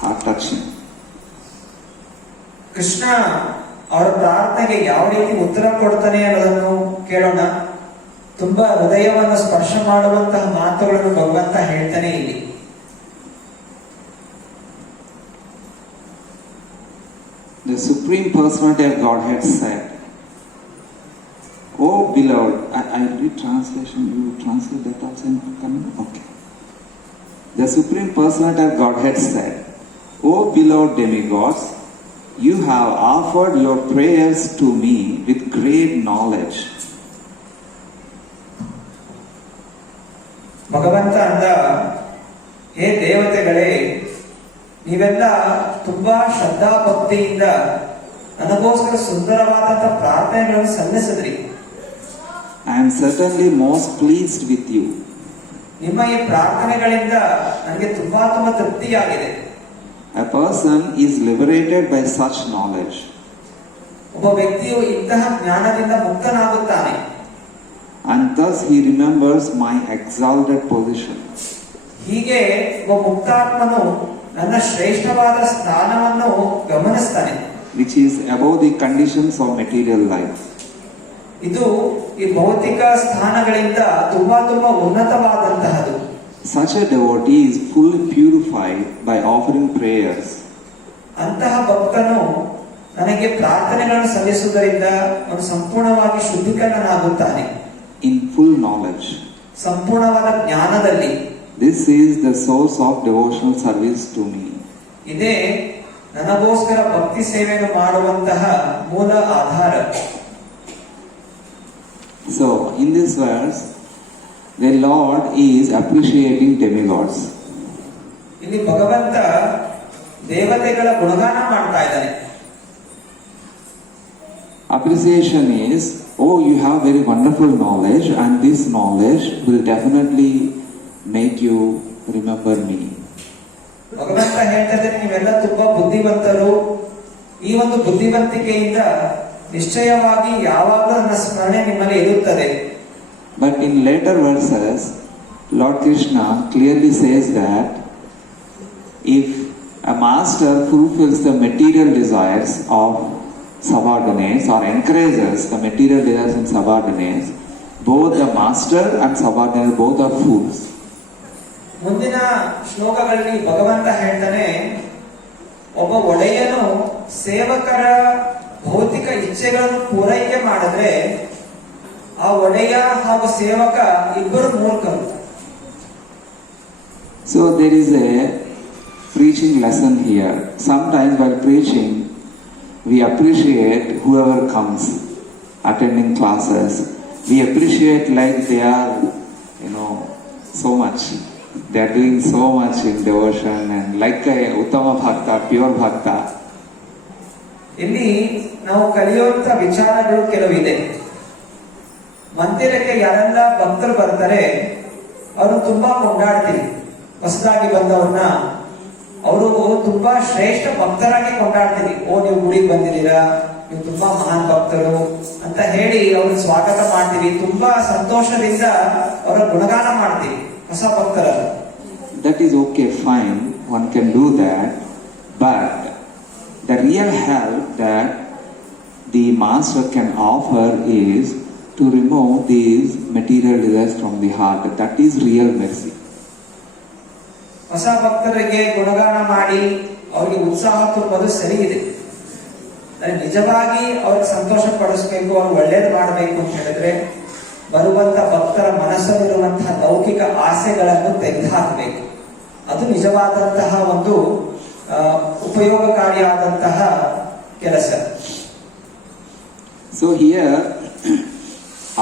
heart touching. Krishna ಅವರ ಪ್ರಾರ್ಥನೆಗೆ ಯಾವ ರೀತಿ ಉತ್ತರ ಕೊಡ್ತಾನೆ ಅನ್ನೋದನ್ನು ಕೇಳೋಣ. ತುಂಬಾ ಹೃದಯವನ್ನು ಸ್ಪರ್ಶ ಮಾಡುವಂತಹ ಮಾತುಗಳನ್ನು ಭಗವಂತ ಹೇಳ್ತಾನೆ ಇಲ್ಲಿ. The Supreme Personality of Godhead said, "Oh beloved," I read translation, you translate that also in Kannada? Okay. The Supreme Personality of Godhead said, "Oh beloved demigods, you have offered your prayers to me with great knowledge." ಭಗವಂತ ಅಂದ, ಹೇ ದೇವತೆಗಳೇ, ನೀವೆಲ್ಲ ತುಂಬಾ ಶ್ರದ್ಧಾ ಭಕ್ತಿಯಿಂದ ನನಗೋಸ್ಕರ ಸುಂದರವಾದಂತಹ ಪ್ರಾರ್ಥನೆಗಳನ್ನು ಸಲ್ಲಿಸಿದ್ರಿ. I am certainly most pleased with you. ನಿಮ್ಮ ಈ ಪ್ರಾರ್ಥನೆಗಳಿಂದ ನನಗೆ ತುಂಬಾ ತೃಪ್ತಿಯಾಗಿದೆ. A person is liberated by such knowledge. ಒಬ್ಬ ವ್ಯಕ್ತಿಯು ಇಂತಹ ಜ್ಞಾನದಿಂದ ಮುಕ್ತನಾಗುತ್ತಾನೆ. And thus he remembers my exalted position. ಹೀಗೆ ಒಬ್ಬ ಮುಕ್ತಾತ್ಮನು ನನ್ನ ಶ್ರೇಷ್ಠವಾದ ಸ್ಥಾನವನ್ನು ಗಮನಿಸ್ತಾನೆ, which is above the conditions of material life. ಇದು ಈ ಭೌತಿಕ ಸ್ಥಾನಗಳಿಂದ ತುಂಬಾ ಉನ್ನತವಾದಂತಹದು. Such a devotee is fully purified by offering prayers. ಅಂತಹ ಭಕ್ತನು ನನಗೆ ಪ್ರಾರ್ಥನೆಗಳನ್ನು ಸಲ್ಲಿಸುವುದರಿಂದ ಅವನು ಸಂಪೂರ್ಣವಾಗಿ ಶುದ್ಧೀಕರಣನಾಗುತ್ತಾನೆ. In full knowledge. ಸಂಪೂರ್ಣವಾದ ಜ್ಞಾನದಲ್ಲಿ. This is the source of devotional service to me. ಇದೇ ನನಗೋಸ್ಕರ ಭಕ್ತಿ ಸೇವೆಯನ್ನು ಮಾಡುವಂತಹ ಮೂಲ ಆಧಾರ. So in this verse, the Lord is appreciating demigods. ಇಲ್ಲಿ ಭಗವಂತ ದೇವತೆಗಳ ಗುಣಗಾನ ಮಾಡ್ತಾ ಇದ್ದಾನೆ. Appreciation is, oh, you have very wonderful knowledge, and this knowledge will definitely make you remember me. ಭಗವಂತ ಹೇಳ್ತಾ ಇದ್ದಾರೆ, ನೀವೆಲ್ಲ ತುಂಬಾ ಬುದ್ಧಿವಂತರು, ಈ ಒಂದು ಬುದ್ಧಿವಂತಿಕೆಯಿಂದ ನಿಶ್ಚಯವಾಗಿ ಯಾವಾಗಲೂ ನನ್ನ ಸ್ಮರಣೆ ನಿಮ್ಮಲ್ಲಿ ಇರುತ್ತದೆ. But in later verses, Lord Krishna clearly says that if a master fulfills the material desires of subordinates or encourages the material desires in subordinates, both the master and subordinate both are fools. ಮುಂದಿನ ಶ್ಲೋಕಗಳಲ್ಲಿ ಭಗವಂತ ಹೇಳ್ತಾನೆ, ಒಬ್ಬ ಒಡೆಯನು ಸೇವಕರ ಭೌತಿಕ ಇಚ್ಛೆಗಳನ್ನು ಪೂರೈಕೆ ಮಾಡಿದ್ರೆ ಆ ಒಡೆಯ ಹಾಗೂ ಸೇವಕ ಇಬ್ಬರು ಮೂರ್ಖರು. So there is a preaching lesson here. Sometimes while preaching, we appreciate whoever comes. attending classes, we appreciate like they are, so much. They are doing so much in devotion and like a Uttama Bhakta, pure Bhakta. ಇಲ್ಲಿ ನಾವು ಕಲಿಯುವಂತ ವಿಚಾರಗಳು ಕೆಲವಿದೆ. ಮಂದಿರಕ್ಕೆ ಯಾರೆಲ್ಲ ಭಕ್ತರು ಬರ್ತಾರೆ ಅವರು ತುಂಬಾ ಕೊಂಡಾಡ್ತೀವಿ. ಹೊಸದಾಗಿ ಬಂದವ್ರನ್ನ ಅವರು ತುಂಬಾ ಶ್ರೇಷ್ಠ ಭಕ್ತರಾಗಿ ಕೊಂಡಾಡ್ತೀವಿ. ನೀವು ಗುಡಿಗೆ ಬಂದಿದ್ದೀರಾ, ನೀವು ತುಂಬಾ ಮಹಾನ್ ಭಕ್ತರು ಅಂತ ಹೇಳಿ ಅವ್ರಿಗೆ ಸ್ವಾಗತ ಮಾಡ್ತೀವಿ. ತುಂಬಾ ಸಂತೋಷದಿಂದ ಅವರ ಗುಣಗಾನ ಮಾಡ್ತೀವಿ ಹೊಸ ಭಕ್ತರನ್ನು. That is okay, fine, one can do that, but the real help that the master can offer is to remove these material desires from the heart. That is real mercy. ಹೊಸ ಭಕ್ತರಿಗೆ ಗುಣಗಾನ ಮಾಡಿ ಅವರಿಗೆ ಉತ್ಸಾಹ ತುಂಬೋದು ಸರಿ ಇದೆ. ನಿಜವಾಗಿ ಅವ್ರಿಗೆ ಸಂತೋಷ ಪಡಿಸ್ಬೇಕು, ಅವ್ರು ಒಳ್ಳೇದು ಮಾಡಬೇಕು ಅಂತ ಹೇಳಿದ್ರೆ ಬರುವಂತ ಭಕ್ತರ ಮನಸ್ಸಲ್ಲಿರುವಂತಹ ಲೌಕಿಕ ಆಸೆಗಳನ್ನು ತೆಗೆದುಹಾಕಬೇಕು. ಅದು ನಿಜವಾದಂತಹ ಒಂದು ಉಪಯೋಗಕಾರಿಯಾದಂತಹ ಕೆಲಸ. So here,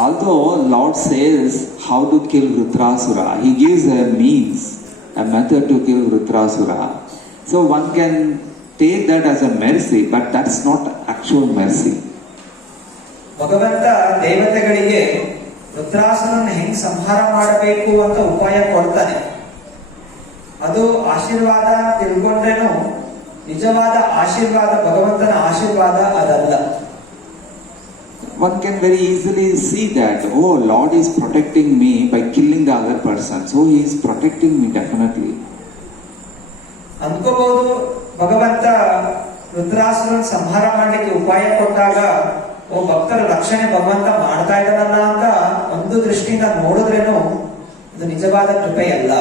although Lord says how to kill Vritrasura, he gives a means, a method to kill Vritrasura. So one can take that as a mercy, but that's not actual mercy. ಭಗವಂತ ದೇವತೆಗಳಿಗೆ ವೃತ್ರಾಸುರನ್ನು ಹೆಂಗ್ ಸಂಹಾರ ಮಾಡಬೇಕು ಅಂತ ಉಪಾಯ ಕೊಡ್ತಾನೆ. ಅದು ಆಶೀರ್ವಾದ ತಿಳ್ಕೊಂಡ್ರೇನು ನಿಜವಾದ ಆಶೀರ್ವಾದ, ಭಗವಂತನ ಆಶೀರ್ವಾದ ಅದಲ್ಲ. One can very easily see that, oh, Lord is protecting me by killing the other person, so he is protecting me definitely. ಅಂದ್ಕೋಬಹುದು ಭಗವಂತ ರುದ್ರಾಸುರನ್ ಸಂಹಾರ ಮಾಡಲಿಕ್ಕೆ ಉಪಾಯ ಕೊಟ್ಟಾಗ ಭಕ್ತರ ರಕ್ಷಣೆ ಭಗವಂತ ಮಾಡ್ತಾ ಇದ್ದಾನಲ್ಲ ಅಂತ ಒಂದು ದೃಷ್ಟಿಯಿಂದ ನೋಡಿದ್ರೇನು ಇದು ನಿಜವಾದ ಕೃಪೆ ಅಲ್ಲ.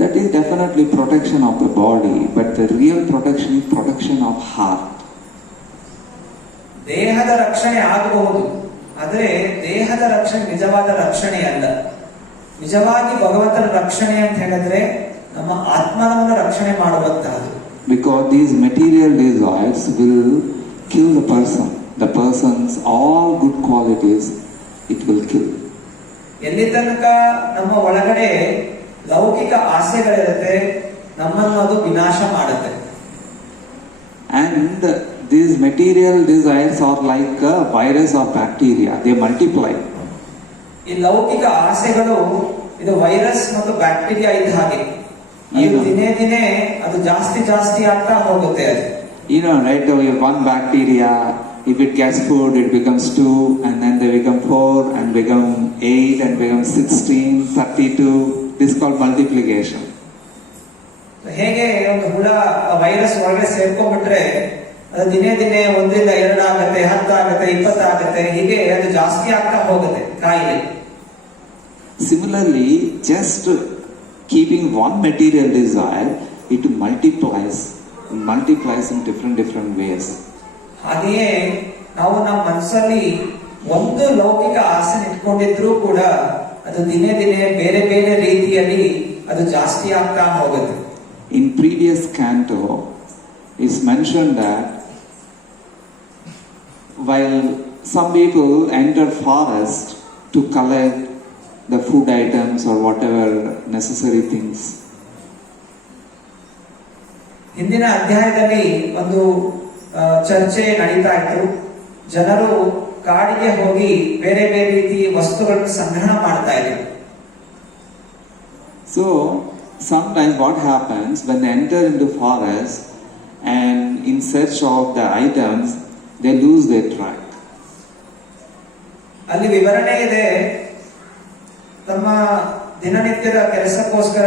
That is definitely protection of the body, but the real protection is protection of heart. ದೇಹದ ರಕ್ಷಣೆ ಆಗಬಹುದು, ಆದರೆ ದೇಹದ ರಕ್ಷಣೆ ನಿಜವಾದ ರಕ್ಷಣೆ ಅಲ್ಲ. ನಿಜವಾಗಿ ಭಗವಂತನ ರಕ್ಷಣೆ ಅಂತ ಹೇಳಿದ್ರೆ ನಮ್ಮ ಆತ್ಮನವನ್ನು ರಕ್ಷಣೆ ಮಾಡುವಂತಹದ್ದು. Because these material desires will kill the person. The person's all good qualities, it will kill. ಎಲ್ಲಿ ತನಕ ನಮ್ಮ ಒಳಗಡೆ ಲೌಕಿಕ ಆಸೆಗಳಿರುತ್ತೆ ನಮ್ಮನ್ನು ಅದು ವಿನಾಶ ಮಾಡುತ್ತೆ. And these material desires are like a virus or bacteria. They multiply. ಈ ಲೌಕಿಕ ಆಸೆಗಳು ಇದು ವೈರಸ್ ಮತ್ತು ಬ್ಯಾಕ್ಟೀರಿಯಾ ಇದ್ದ ಹಾಗೆ. ದಿನೇ ದಿನೇ ಅದು ಜಾಸ್ತಿ ಆಗ್ತಾ ಹೋಗುತ್ತೆ. ಅದು right away one bacteria, if it gets food, it becomes 2, and then they become 4, and become 8, and become 16, 32. This is called multiplication. ಹೇಗೆ ಒಂದು ಹುಳ ವೈರಸ್ ಒಳಗಡೆ ಸೇರ್ಕೊಂಡ್ಬಿಟ್ರೆ ಅದು ದಿನೇ ದಿನೇ 1ರಿಂದ 2 ಆಗುತ್ತೆ, 10 ಆಗುತ್ತೆ, 20 ಆಗುತ್ತೆ, ಹೀಗೆ ಅದು ಜಾಸ್ತಿ ಆಗ್ತಾ ಹೋಗುತ್ತೆ ಕಾಯಿಲೆ. Similarly, just keeping one material desire, it multiplies in different ways. ಹಾಗೆಯೇ ನಾವು ನಮ್ಮ ಮನಸ್ಸಲ್ಲಿ ಒಂದು ಲೌಕಿಕ ಆಸೆ ಇಟ್ಕೊಂಡಿದ್ರೂ ಕೂಡ ಅದು ದಿನೇ ದಿನೇ ಬೇರೆ ಬೇರೆ ರೀತಿಯಲ್ಲಿ ಅದು ಜಾಸ್ತಿ ಆಗ್ತಾ ಹೋಗುತ್ತೆ. In previous canto is mentioned that while some people enter forest to collect the food items or whatever necessary things, ಹಿಂದಿನ ಅಧ್ಯಾಯದಲ್ಲಿ ಒಂದು ಚರ್ಚೆ ನಡೀತಾ ಇತ್ತು. ಜನರು ಕಾಡಿಗೆ ಹೋಗಿ ಬೇರೆ ಬೇರೆ ರೀತಿ ವಸ್ತುಗಳನ್ನು ಸಂಗ್ರಹಣ ಮಾಡ್ತಾ ಇದ್ರು. So sometimes what happens when they enter into forest and in search of the items, they lose their track. ಅಲ್ಲಿ ವಿವರಣೆ ಇದೆ, ತಮ್ಮ ದಿನನಿತ್ಯದ ಕೆಲಸಕ್ಕೋಸ್ಕರ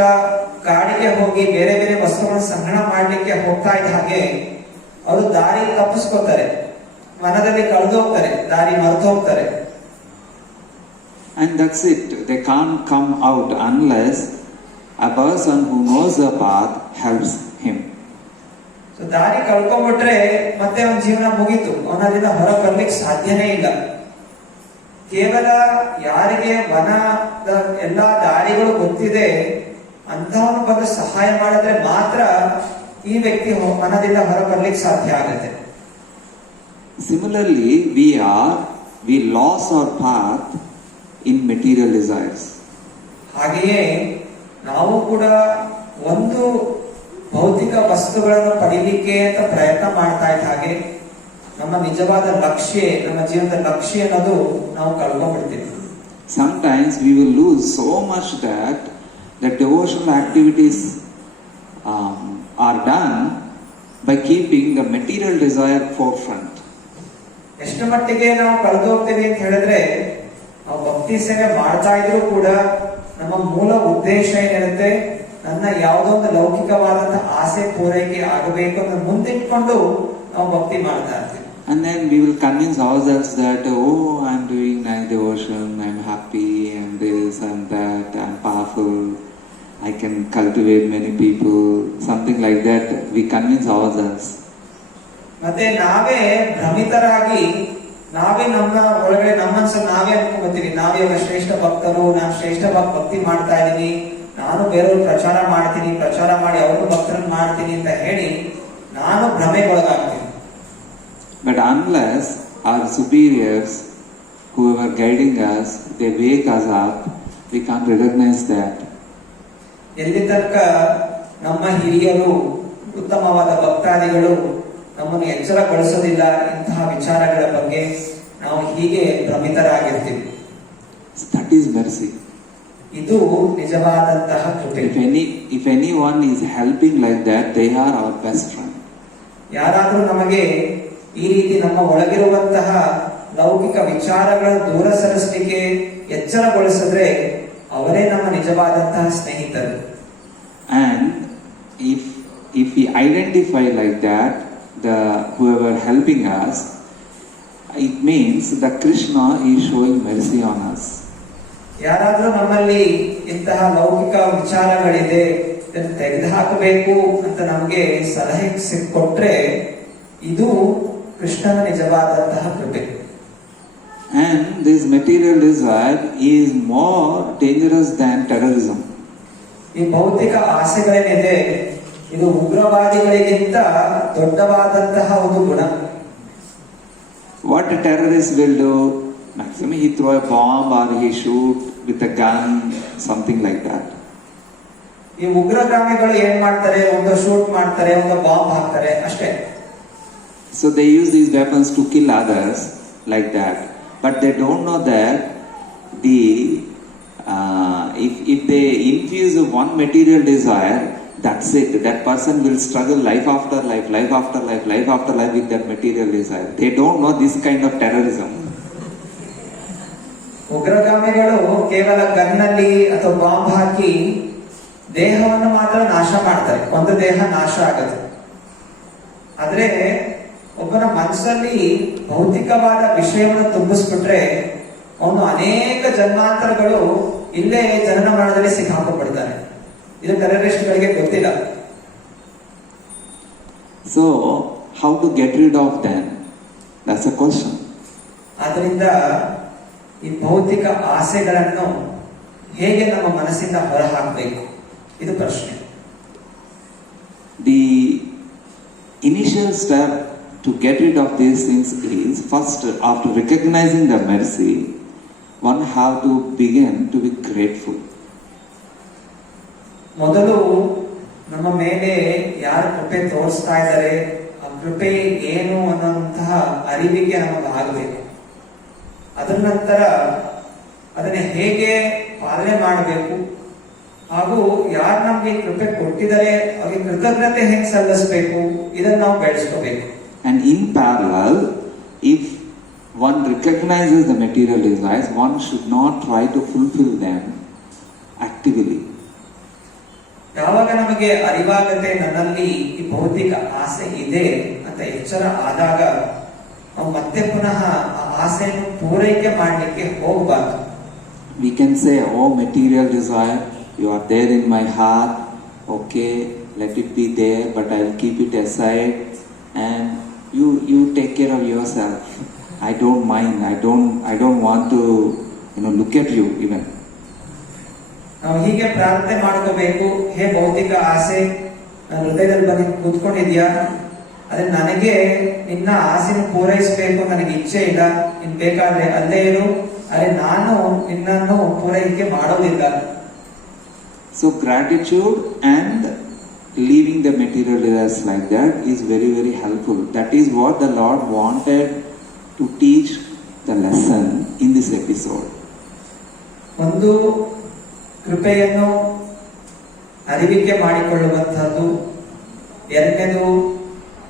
ಕಾಡಿಗೆ ಹೋಗಿ ಬೇರೆ ಬೇರೆ ವಸ್ತುಗಳನ್ನು ಸಂಗ್ರಹಣ ಮಾಡಲಿಕ್ಕೆ ಹೋಗ್ತಾ ಇದ್ದ ಹಾಗೆ ಅವರು ದಾರಿ ತಪ್ಪಿಸ್ಕೋತಾರೆ, ವನದಲ್ಲಿ ಕಳೆದು ಹೋಗ್ತಾರೆ, ದಾರಿ ಮರೆತು ಹೋಗ್ತಾರೆ. And that's it. They can't come out unless a person who knows the path helps him. So ದಾರಿ ಕಳ್ಕೊಂಡ್ಬಿಟ್ರೆ ಮತ್ತೆ ಅವನ ಜೀವನ ಮುಗೀತು, ಅವನದಿಂದ ಹೊರ ಬರ್ಲಿಕ್ಕೆ ಸಾಧ್ಯನೇ ಇಲ್ಲ. ಕೇವಲ ಯಾರಿಗೆ ವನದ ಎಲ್ಲಾ ದಾರಿಗಳು ಗೊತ್ತಿದೆ ಅಂತವನು ಬಂದು ಸಹಾಯ ಮಾಡಿದ್ರೆ ಮಾತ್ರ ಈ ವ್ಯಕ್ತಿ ವನದಿಂದ ಹೊರ ಬರ್ಲಿಕ್ಕೆ ಸಾಧ್ಯ ಆಗುತ್ತೆ. Similarly, we are we lost our path in material desires. ಹಾಗೆಯೇ ನಾವು ಕೂಡ ಒಂದು ಭೌತಿಕ ವಸ್ತುಗಳನ್ನು ಪಡೀಲಿಕ್ಕೆ ಅಂತ ಪ್ರಯತ್ನ ಮಾಡ್ತಾ ಇದ್ದ ಹಾಗೆ ನಮ್ಮ ನಿಜವಾದ ಲಕ್ಷ್ಯ, ನಮ್ಮ ಜೀವನದ ಲಕ್ಷ್ಯ ಅನ್ನೋದು ನಾವು ಕಳ್ಕೊಂಡ್ಬಿಡ್ತೀವಿ. Sometimes we will lose so much that the devotional activities are done by keeping the material desire forefront. ಎಷ್ಟು ಮಟ್ಟಿಗೆ ನಾವು ಕಳೆದೋಗ್ತೀವಿ ಅಂತ ಹೇಳಿದ್ರೆ, ನಾವು ಭಕ್ತಿ ಸೇವೆ ಮಾಡ್ತಾ ಇದ್ರು ಕೂಡ ನಮ್ಮ ಮೂಲ ಉದ್ದೇಶ ಏನಿರುತ್ತೆ, ನನ್ನ ಯಾವುದೋ ಒಂದು ಲೌಕಿಕವಾದಂತಹ ಆಸೆ ಪೂರೈಕೆ ಆಗಬೇಕು ಅಂತ ಮುಂದಿಟ್ಕೊಂಡು ನಾವು ಭಕ್ತಿ ಮಾಡ್ತಾ ಇರ್ತೀವಿ. And then we will convince ourselves that, oh, I'm doing night devotion, I'm happy, and this and that, I'm powerful, I can cultivate many people, something like that. We convince ourselves. ಮತ್ತೆ ನಾವೇ ಭ್ರಮಿತರಾಗಿ ನಾವೇ ನಮ್ಮ ಒಳಗಡೆ ನಮ್ಮನ್ಸಲ್ಲಿ ನಾವೇ ಅನ್ಕೊಂಡ್ಬರ್ತೀವಿ, ನಾವೇ ಇವಾಗ ಶ್ರೇಷ್ಠ ಭಕ್ತರು, ನಾನು ಶ್ರೇಷ್ಠ ಭಕ್ತಿ ಮಾಡ್ತಾ ಇದ್ದೀನಿ, ನಾನು ಬೇರೆಯವ್ರು ಪ್ರಚಾರ ಮಾಡ್ತೀನಿ, ಪ್ರಚಾರ ಮಾಡಿ ಅವರು ಭಕ್ತರನ್ನು ಮಾಡ್ತೀನಿ ಅಂತ ಹೇಳಿ ನಾನು ಭ್ರಮೆಗೊಳಗಾಗ್ತೀನಿ. But unless our superiors, whoever guiding us, they wake us up, we can't recognize that. ಎಲ್ಲಿ ತನಕ ನಮ್ಮ ಹಿರಿಯರು, ಉತ್ತಮವಾದ ಭಕ್ತಾದಿಗಳು ನಮ್ಮನ್ನು ಎಚ್ಚರಗೊಳಿಸೋದಿಲ್ಲ ಇಂತಹ ವಿಚಾರಗಳ ಬಗ್ಗೆ, ನಾವು ಹೀಗೆ ಭ್ರಮಿತರಾಗಿರ್ತೀವಿ. That is mercy. ಇದು ನಿಜವಾದಂತಹ ಕೃಪೆ. If anyone is helping like that, they are our best friend. ಯಾರಾದ್ರೂ ನಮಗೆ ಈ ರೀತಿ ನಮ್ಮ ಒಳಗಿರುವಂತಹ ಲೌಕಿಕ ವಿಚಾರಗಳನ್ನು ದೂರ ಸರಿಸಲಿಕ್ಕೆ ಎಚ್ಚರಗೊಳಿಸಿದ್ರೆ ಅವರೇ ನಮ್ಮ ನಿಜವಾದಂತಹ ಸ್ನೇಹಿತರು. And if we identify like that, the whoever helping us, it means that Krishna is showing mercy on us. ಯಾರಾದ್ರೂ ನಮ್ಮಲ್ಲಿ ಇಂತಹ ಲೌಕಿಕ ವಿಚಾರಗಳಿದೆ, ಇದನ್ನು ತೆಗೆದುಹಾಕಬೇಕು ಅಂತ ನಮಗೆ ಸಲಹೆ ಕೊಟ್ರೆ ಇದು ಕೃಷ್ಣನ ನಿಜವಾದಂತಹ ಕೃಪೆ. And this material desire is more dangerous than terrorism. ಈ ಭೌತಿಕ ಆಸೆಗಳೇನಿದೆ ಇದು ಉಗ್ರವಾದಿಗಳಿಗಿಂತ ದೊಡ್ಡವಾದಂತಹ ಒಂದು ಗುಣ. What a terrorist will do, maximum he throw a bomb or he shoot with a gun, something like that. ಈ ಉಗ್ರಗಾಮಿಗಳು ಏನ್ ಮಾಡ್ತಾರೆ, ಒಂದು ಶೂಟ್ ಮಾಡ್ತಾರೆ, ಒಂದು ಬಾಂಬ್ ಹಾಕ್ತಾರೆ ಅಷ್ಟೇ. So they use these weapons to kill others like that. But they don't know that if they infuse one material desire, that's it. That person will struggle life after life, life after life, life after life with that material desire. They don't know this kind of terrorism. ಉಗ್ರಗಾಮಿಗಳು ಕೇವಲ ಗನ್ನಲ್ಲಿ ಅಥವಾ bomb ಹಾಕಿ ದೇಹವನ್ನು ಮಾತ್ರ ನಾಶ ಮಾಡ್ತಾರೆ, ಒಂದು ದೇಹ ನಾಶ ಆಗುತ್ತೆ. ಆದ್ರೆ ಒಬ್ಬನ ಮನಸ್ಸಲ್ಲಿ ಭೌತಿಕವಾದ ವಿಷಯವನ್ನು ತುಂಬಿಸ್ಬಿಟ್ರೆ ಅವನು ಅನೇಕ ಜನ್ಮಾಂತರಗಳು ಇಲ್ಲೇ ಜನನ ಮರಣದಲ್ಲಿ ಸಿಕ್ಕಾಕೊಂಡ್ಬಿಡ್ತಾನೆ. ಇದು ಟೆರರಿಸ್ಟ್ಗಳಿಗೆ ಗೊತ್ತಿಲ್ಲ. So how to get rid of them? That's a question. ಆದ್ರಿಂದ ಈ ಭೌತಿಕ ಆಸೆಗಳನ್ನು ಹೇಗೆ ನಮ್ಮ ಮನಸ್ಸಿಂದ ಹೊರ ಹಾಕಬೇಕು, ಇದು ಪ್ರಶ್ನೆ. The initial step to get rid of these things is, first, after recognizing the mercy, one have to begin to be grateful. ಮೊದಲು ನಮ್ಮ ಮೇಲೆ ಯಾರು ಕೃಪೆ ತೋರಿಸ್ತಾ ಇದ್ದಾರೆ, ಆ ಕೃಪೆ ಏನು ಅನ್ನುವಂತಹ ಅರಿವಿಗೆ ನಮಗೆ ಆಗಬೇಕು. ಅದರ ನಂತರ ಅದನ್ನ ಹೇಗೆ ಪಾಲನೆ ಮಾಡಬೇಕು, ಹಾಗೂ ಯಾರು ನಮ್ಗೆ ಕೃಪೆ ಕೊಟ್ಟಿದ್ದಾರೆ ಅವ್ರಿಗೆ ಕೃತಜ್ಞತೆ ಹೆಂಗ್ ಸಲ್ಲಿಸಬೇಕು, ಇದನ್ನ ನಾವು ಬೆಳೆಸ್ಕೋಬೇಕು. And in parallel, if one recognizes the material desires, one should not try to fulfill them actively. ಯಾವಾಗ ನಮಗೆ ಅರಿವಾಗತ್ತೆ ನನ್ನಲ್ಲಿ ಈ ಭೌತಿಕ ಆಸೆ ಇದೆ ಅಂತ ಎಚ್ಚರ ಆದಾಗ ನಾವು ಮತ್ತೆ ಪುನಃ ಆ ಆಸೆಯನ್ನು ಪೂರೈಕೆ ಮಾಡಲಿಕ್ಕೆ ಹೋಗಬಾರ್ದು. We can say, oh material desire, you are there in my heart, okay, let it be there, but I'll keep it aside, and you take care of yourself. I don't mind, I don't want to look at you even. ನಾವು ಹೀಗೆ ಪ್ರಾರ್ಥನೆ ಮಾಡ್ಕೋಬೇಕು, ಹೇ ಭೌತಿಕ ಆಸೆ ನನ್ನ ಹೃದಯದಲ್ಲಿ ಬಂದು ಕೂತ್ಕೊಂಡಿದ್ಯಾ, ಆದ್ರೆ ನನಗೆ ನಿನ್ನ ಆಸೆನ ಪೂರೈಸಬೇಕು, ನನಗೆ ಇಚ್ಛೆ ಇಲ್ಲ, ನಿನ್ ಬೇಕಾದ್ರೆ ಅಲ್ಲೇ ಇರು, ಆದ್ರೆ ನಾನು ನಿನ್ನನ್ನು ಪೂರೈಕೆ ಮಾಡೋದಿಲ್ಲ. So gratitude and leaving the material desires like that is very, very helpful. That is what the Lord wanted to teach the lesson in this episode. ಒಂದು ಕೃಪೆಯನ್ನು ಅರಿವಿಕೆ ಮಾಡಿಕೊಳ್ಳುವಂತಹದ್ದು, ಎರಡನೇದು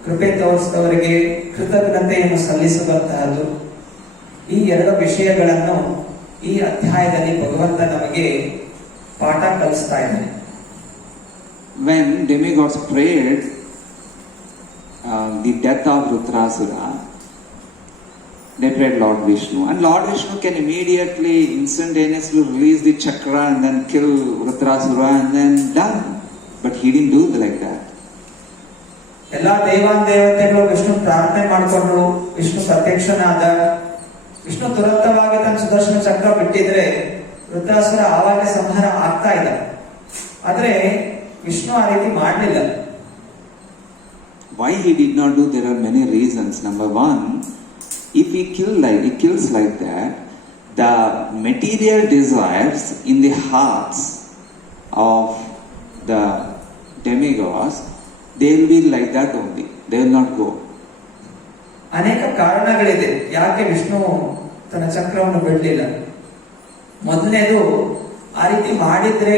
ಕೃಪೆ ತೋರಿಸಿದವರಿಗೆ ಕೃತಜ್ಞತೆಯನ್ನು ಸಲ್ಲಿಸುವಂತಹದ್ದು. ಈ ಎರಡು ವಿಷಯಗಳನ್ನು ಈ ಅಧ್ಯಾಯದಲ್ಲಿ ಭಗವಂತ ನಮಗೆ ಪಾಠ ಕಲಿಸ್ತಾ ಇದ್ದಾನೆ. When demigods prayed the death of Rudrasura, they prayed Lord Vishnu, and Lord Vishnu can immediately, instantaneously release the chakra and then kill Rudrasura and then done. But he didn't do like that. ಎಲ್ಲಾ ದೇವತೆಗಳು ವಿಷ್ಣು ಪ್ರಾರ್ಥನೆ ಮಾಡಿಕೊಂಡ್ರು, ವಿಷ್ಣು ಪ್ರತ್ಯಕ್ಷನಾದ. ವಿಷ್ಣು ತುರಂತವಾಗಿ ತನ್ನ ಸುದರ್ಶನ ಚಕ್ರ ಬಿಟ್ಟಿದ್ರೆ ವೃತ್ತಾಸುರ ಆವಾಗಲೇ ಸಂಹಾರ ಆಗ್ತಾ ಇದ್ದ. ಆದ್ರೆ ವಿಷ್ಣು ಆ ರೀತಿ ಮಾಡಲಿಲ್ಲ. Why he did not do? There are many reasons. Number one, if he kills like that, the material desires in the hearts of the demigods, they will be like that only. They will not go. ಅನೇಕ ಕಾರಣಗಳಿದೆ ಯಾಕೆ ವಿಷ್ಣು ತನ್ನ ಚಕ್ರವನ್ನು ಬಿಡಲಿಲ್ಲ. ಮೊದಲನೇದು, ಆ ರೀತಿ ಮಾಡಿದ್ರೆ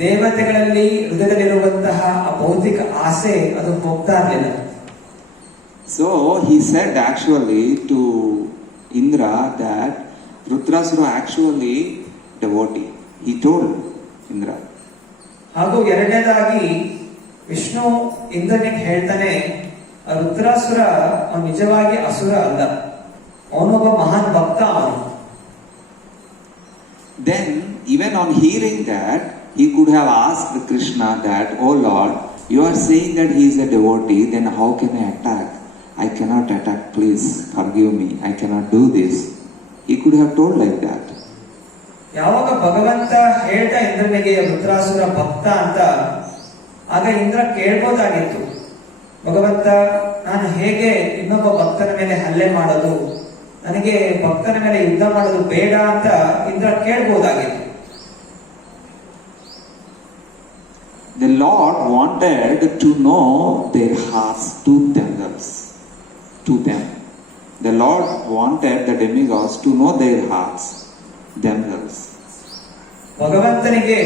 ದೇವತೆಗಳಲ್ಲಿ ಹೃದಯದಲ್ಲಿರುವಂತಹ ಆ ಭೌತಿಕ ಆಸೆ ಅದು ಹೋಗ್ತಾ ಇರಲಿಲ್ಲ. So he said actually to Indra that Rudrasura actually devotee. He told Indra. ಹಾಗೂ ಎರಡನೇದಾಗಿ ವಿಷ್ಣು ಇಂದ್ರನಿಗೆ ಹೇಳ್ತಾನೆ, ರುದ್ರಾಸುರ ಅವನು ನಿಜವಾಗಿ ಅಸುರ ಅಲ್ಲ, ಅವನೊಬ್ಬ ಮಹಾನ್ ಭಕ್ತ ಅವನು. Then even on hearing that, he could have asked Krishna that, oh Lord, you are saying that he is a devotee, then how can I attack? I cannot attack, please forgive me, I cannot do this. He could have told like that. ಯಾವಾಗ ಭಗವಂತ ಹೇಳ್ದ ಇಂದ್ರನಿಗೆ ರುದ್ರಾಸುರ ಭಕ್ತ ಅಂತ, ಆಗ ಇಂದ್ರ ಕೇಳ್ಬೋದಾಗಿತ್ತು, ಭಗವಂತ ನಾನು ಹೇಗೆ ಇನ್ನೊಬ್ಬ ಭಕ್ತನ ಮೇಲೆ ಹಲ್ಲೆ ಮಾಡೋದು, ನನಗೆ ಭಕ್ತನ ಮೇಲೆ ಯುದ್ಧ ಮಾಡೋದು ಬೇಡ ಅಂತ Indra ಕೇಳ್ಬೋದಾಗಿತ್ತು. The Lord wanted to know their hearts to themselves, to them. The Lord wanted the demigods to know their hearts themselves. ಭಗವಂತನಿಗೆ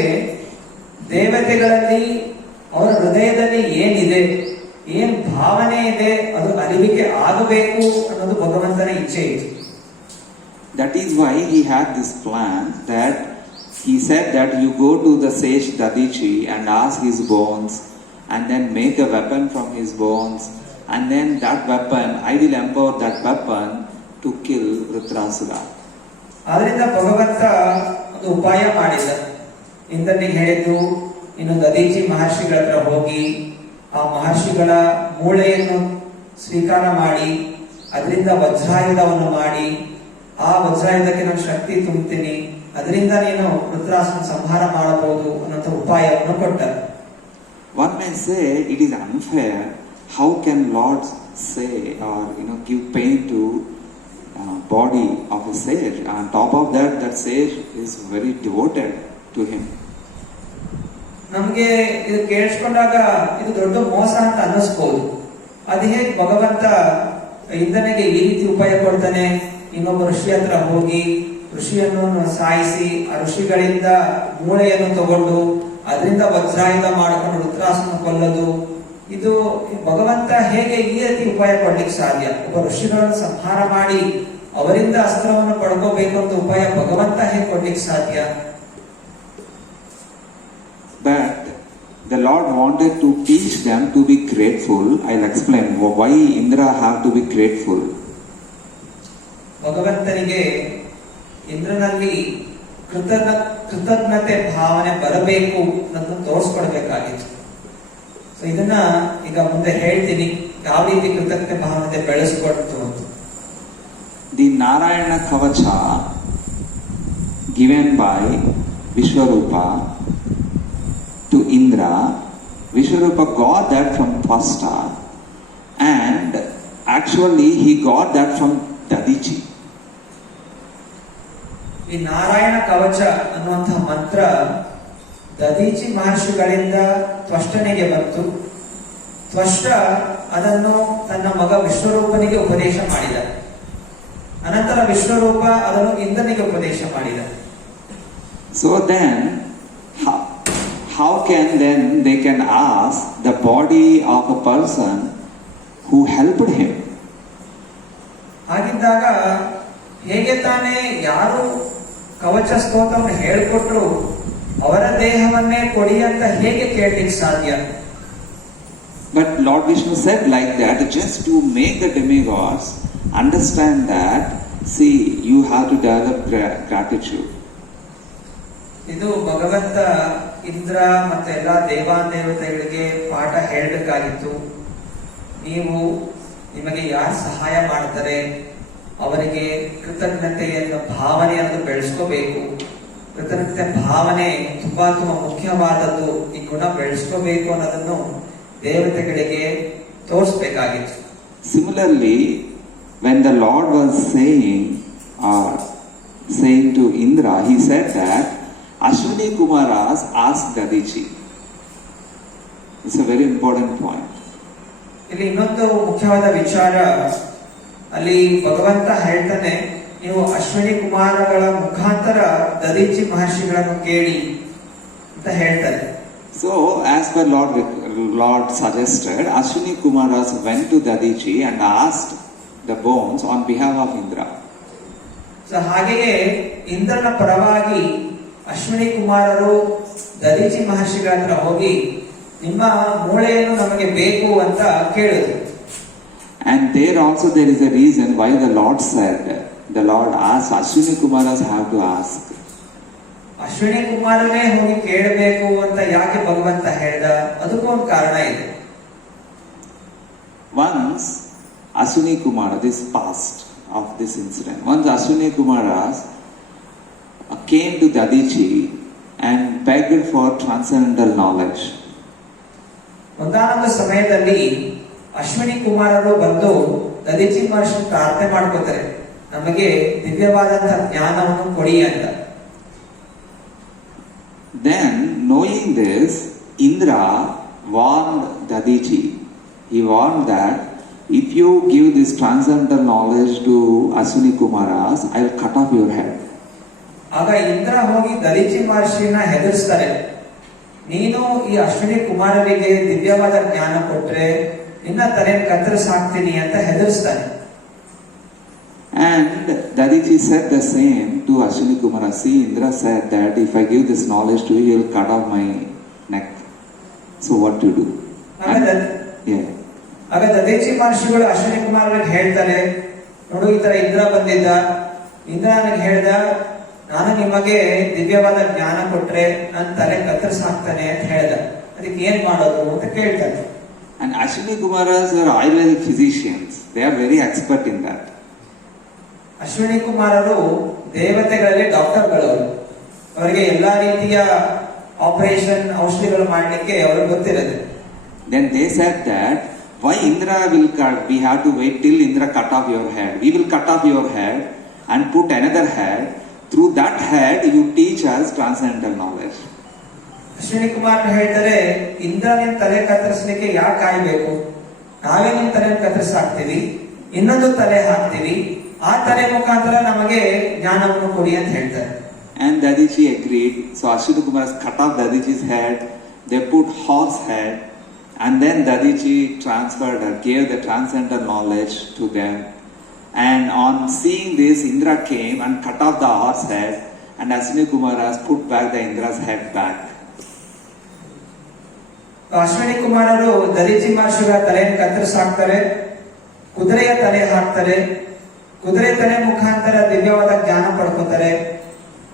ದೇವತೆಗಳಲ್ಲಿ ಅವರ ಹೃದಯದಲ್ಲಿ ಏನಿದೆ, ಏನ್ ಭಾವನೆ ಇದೆ, ಅದು ಅರಿವಿಕೆ ಆಗಬೇಕು ಅನ್ನೋದು ಭಗವಂತನ ಇಚ್ಛೆ ಇತ್ತು. That is why he had this plan that he said that you go to the sage Dadichi and ask his bones and then make a weapon from his bones, and then that weapon, I will empower that weapon to kill Rudrasura. ಆದ್ರಿಂದ ಭಗವಂತ ಒಂದು ಉಪಾಯ ಮಾಡಿದ. ಇಂದ್ರನಿಗೆ ಹೇಳಿದ್ದು, ಇನ್ನು ದದೀಚಿ ಮಹರ್ಷಿಗಳ ಹತ್ರ ಹೋಗಿ ಆ ಮಹರ್ಷಿಗಳ ಮೂಳೆಯನ್ನು ಸ್ವೀಕಾರ ಮಾಡಿ ಅದರಿಂದ ವಜ್ರಾಯುಧವನ್ನು ಮಾಡಿ, ಆ ವಜ್ರಾಯುಧಕ್ಕೆ ನಾನು ಶಕ್ತಿ ತುಂಬುತ್ತೀನಿ, ಅದರಿಂದ ನೀನು ರುದ್ರಾಸುರನ ಸಂಹಾರ ಮಾಡಬಹುದು ಅನ್ನೋ ಉಪಾಯವನ್ನು ಕೊಟ್ಟ. One may say it is unfair. How can Lord say or give pain to body of a sage? On top of that, that sage is very devoted to him. ನಮ್ಗೆ ಇದು ಕೇಳಿಸ್ಕೊಂಡಾಗ ಇದು ದೊಡ್ಡ ಮೋಸ ಅಂತ ಅನ್ನಿಸ್ಬೋದು. ಅದು ಹೇಗೆ ಭಗವಂತ ಇಂದ್ರನಿಗೆ ಈ ರೀತಿ ಉಪಾಯ ಕೊಡ್ತಾನೆ, ಇನ್ನೊಬ್ಬ ಋಷಿ ಹತ್ರ ಹೋಗಿ ಋಷಿಯನ್ನು ಸಾಯಿಸಿ ಆ ಋಷಿಗಳಿಂದ ಮೂಳೆಯನ್ನು ತಗೊಂಡು ಅದರಿಂದ ವಜ್ರಾಯುಧ ಮಾಡಿಕೊಂಡು ರುದ್ರಾಸುರನ ಕೊಲ್ಲೋದು, ಇದು ಭಗವಂತ ಹೇಗೆ ಈ ರೀತಿ ಉಪಾಯ ಕೊಡ್ಲಿಕ್ಕೆ ಸಾಧ್ಯ? ಒಬ್ಬ ಋಷಿಗಳನ್ನು ಸಂಹಾರ ಮಾಡಿ ಅವರಿಂದ ಅಸ್ತ್ರವನ್ನು ಪಡ್ಕೋಬೇಕು ಅಂತ ಉಪಾಯ ಭಗವಂತ ಹೇಗೆ ಕೊಡ್ಲಿಕ್ಕೆ ಸಾಧ್ಯ? But the Lord wanted to teach them to be grateful. I'll explain why Indra have to be grateful. ಭಗವಂತನಿಗೆ ಇಂದ್ರನಲ್ಲಿ ಕೃತಜ್ಞತೆ ಭಾವನೆ ಬರಬೇಕು ಅನ್ನೋದನ್ನು ತೋರಿಸ್ಕೊಡ್ಬೇಕಾಗಿತ್ತು. ಸೊ ಇದನ್ನ ಈಗ ಮುಂದೆ ಹೇಳ್ತೀನಿ, ಯಾವ ರೀತಿ ಕೃತಜ್ಞತೆ ಭಾವನೆ ಬೆಳೆಸ್ಕೊಡ್ತು ಅಂತ. The Narayana Kavacha given by Vishwarupa to Indra, Vishwarupa got that from first star, And actually, he got that from Dadichi. ಈ ನಾರಾಯಣ ಕವಚ ಅನ್ನುವಂತಹ ಮಂತ್ರ ದದೀಚಿ ಮಹರ್ಷಿಗಳಿಂದ ತ್ವಷ್ಟನಿಗೆ ಬಂತು. ತ್ವಷ್ಟ ಅದನ್ನು ತನ್ನ ಮಗ ವಿಶ್ವರೂಪನಿಗೆ ಉಪದೇಶ ಮಾಡಿದ. ಅನಂತರ ವಿಶ್ವರೂಪ ಅದನ್ನು ಇಂದ್ರನಿಗೆ ಉಪದೇಶ ಮಾಡಿದ. So then, how can then they can ask the body of a person who helped him? ಹಾಗಿದ್ದಾಗ ಹೇಗೆ ತಾನೇ ಯಾರು ಕವಚ ಸ್ತೋತ್ರವನ್ನು ಹೇಳಿಕೊಟ್ರು ಅವರ ದೇಹವನ್ನೇ ಕೊಡಿ ಅಂತ ಹೇಗೆ ಕೇಳಲಿಕ್ಕೆ ಸಾಧ್ಯ? But Lord Vishnu said like that just to make the demigods understand that, see, you have to develop gratitude. ಇದು ಭಗವಂತ ಇಂದ್ರ ಮತ್ತೆ ಎಲ್ಲ ದೇವಾದೇವತೆಗಳಿಗೆ ಪಾಠ ಹೇಳಬೇಕಾಗಿತ್ತು. ನೀವು ನಿಮಗೆ ಯಾರು ಸಹಾಯ ಮಾಡ್ತಾರೆ ಅವರಿಗೆ ಕೃತಜ್ಞತೆಯನ್ನು ಭಾವನೆಯನ್ನು ಬೆಳೆಸ್ಕೋಬೇಕು. ಕೃತಜ್ಞತೆ ಭಾವನೆ ತುಂಬಾ ಮುಖ್ಯವಾದದ್ದು. ಈ ಗುಣ ಬೆಳೆಸ್ಕೋಬೇಕು ಅನ್ನೋದನ್ನು ದೇವತೆಗಳಿಗೆ ತೋರಿಸ್ಬೇಕಾಗಿತ್ತು. Similarly, when the Lord was saying to Indra, he said that Ashwini Kumaras asked Dadichi. It's a very important point. ಇಲ್ಲಿ ಇನ್ನೊಂದು ಮುಖ್ಯವಾದ ವಿಚಾರ, ಅಲ್ಲಿ ಭಗವಂತ ಹೇಳ್ತಾನೆ, ನೀವು ಅಶ್ವಿನಿ ಕುಮಾರಗಳ ಮುಖಾಂತರ ದದೀಚಿ ಮಹರ್ಷಿಗಳನ್ನು ಕೇಳಿ ಅಂತ ಹೇಳ್ತಾರೆ. So, as per Lord suggested, Ashwini Kumaras went to Dadichi and asked the bones on behalf of Indra. So ಹಾಗೆಯೇ ಇಂದ್ರನ ಪರವಾಗಿ ಅಶ್ವಿನಿ ಕುಮಾರರು ದದೀಚಿ ಮಹರ್ಷಿಗಳ ಹತ್ರ ಹೋಗಿ ನಿಮ್ಮ ಮೂಳೆಯನ್ನು ನಮಗೆ ಬೇಕು ಅಂತ ಕೇಳಿದ್ರು. And there is a reason why the Lord said, the Lord asked Ashwini Kumaras have to ask. Ashwini ಕುಮಾರನೇ ಹೋಗಿ ಕೇಳಬೇಕು ಅಂತ ಯಾಕೆ ಭಗವಂತ ಹೇಳ್ದ? ಅದಕ್ಕೂ ಒಂದು ಕಾರಣ ಇದೆ. Once Ashwini Kumara, this past of this incident, once Ashwini Kumaras came to Dadichi and begged for transcendental knowledge. ಒಂದಾನೊಂದು ಸಮಯದಲ್ಲಿ ಅಶ್ವಿನಿ ಕುಮಾರರು ಬಂದು ದದೀಚಿ ಮಹರ್ಷಿ ಪ್ರಾರ್ಥನೆ ಮಾಡ್ಕೋತಾರೆ, ನಮಗೆ ದಿವ್ಯವಾದಂತಹ ಜ್ಞಾನವನ್ನು ಕೊಡಿ ಅಂತ. Then, knowing this, Indra warned Dadichi. He warned that if you give this transcendental knowledge to Ashwini Kumaras, I will cut off your head. ಆಗ ಇಂದ್ರ ಹೋಗಿ ದದೀಚಿ ಮಹರ್ಷಿನ ಹೆದರಿಸ್ತಾರೆ, ನೀನು ಈ ಅಶ್ವಿನಿ ಕುಮಾರರಿಗೆ ದಿವ್ಯವಾದ ಜ್ಞಾನ ಕೊಟ್ರೆ ನಿನ್ನ ತಲೆ ಕತ್ತರಿಸಾಕ್ತೀನಿ ಅಂತ ಹೆದರಿಸ್ತಾನೆ. And Dadichi said the same to Ashwini Kumara. See, Indra said that if I give this knowledge to you, he will cut off my neck. So what to do? Yeah. ಆಗ ದದೀಚಿ ಮಹರ್ಷಿಗಳು ಅಶ್ವಿನಿ ಕುಮಾರರಿಗೆ ಹೇಳ್ತಾರೆ, ನೋಡು ಈ ತರ ಇಂದ್ರ ಬಂದಿದ್ದ, ಇಂದ್ರ ನನಗೆ ಹೇಳ್ದ ನಾನು ನಿಮಗೆ ದಿವ್ಯವಾದ ಜ್ಞಾನ ಕೊಟ್ರೆ ನನ್ನ ತಲೆ ಕತ್ತರಿಸಾಕ್ತಾನೆ ಅಂತ ಹೇಳ್ದ, ಅದಕ್ಕೆ ಏನ್ ಮಾಡೋದು ಅಂತ ಕೇಳ್ತಾನೆ. And Ashwini Kumaras are Ayurvedic physicians. They are very expert in that. Ashwini ಕುಮಾರರು ದೇವತೆಗಳಲ್ಲಿ ಡಾಕ್ಟರ್ಗಳು. ಅವರಿಗೆ ಎಲ್ಲಾ ರೀತಿಯ ಆಪರೇಷನ್ ಔಷಧಿಗಳು ಮಾಡ್ಲಿಕ್ಕೆ ಅವ್ರಿಗೆ ಗೊತ್ತಿರುತ್ತೆ. Then they said that why Indra will cut, we have to wait till Indra cut off your head. We will cut off your head and put another head. Through that head you teach us transcendental knowledge. Ashwini Kumar ಹೇಳ್ತಾರೆ, ಇಂದ್ರ ನಿನ್ ತಲೆ ಕತ್ತರಿಸಲಿಕ್ಕೆ ಯಾಕೆ ಕಾಯ್ಬೇಕು, ನಾವೇ ನಿನ್ ತಲೆ ಕತ್ತರಿಸಾಕ್ತಿವಿ, ಇನ್ನೊಂದು ತಲೆ ಹಾಕ್ತಿವಿ, ಆ ತಲೆ ಮುಖಾಂತರ ನಮಗೆ ಜ್ಞಾನವನ್ನು ಕೊಡಿ ಅಂತ ಹೇಳ್ತಾರೆ. And Dadichi agreed. So Ashwini Kumaras cut off Dadichi's head. They put horse head, and then Dadichi transferred or gave the transcendental knowledge to them. And on seeing this, Indra came and cut off the horse head, and Ashwini Kumaras put back the Indra's head back. Ashwini ಕುಮಾರರು Dadhichi ಮಹರ್ಷಿಗಳ ತಲೆಯನ್ನು ಕತ್ತರಿಸಾಕ್ತಾರೆ, ಕುದುರೆಯ ತಲೆ ಹಾಕ್ತಾರೆ, ಕುದುರೆ ತಲೆ ಮುಖಾಂತರ ದಿವ್ಯವಾದ ಜ್ಞಾನ ಪಡ್ಕೋತಾರೆ.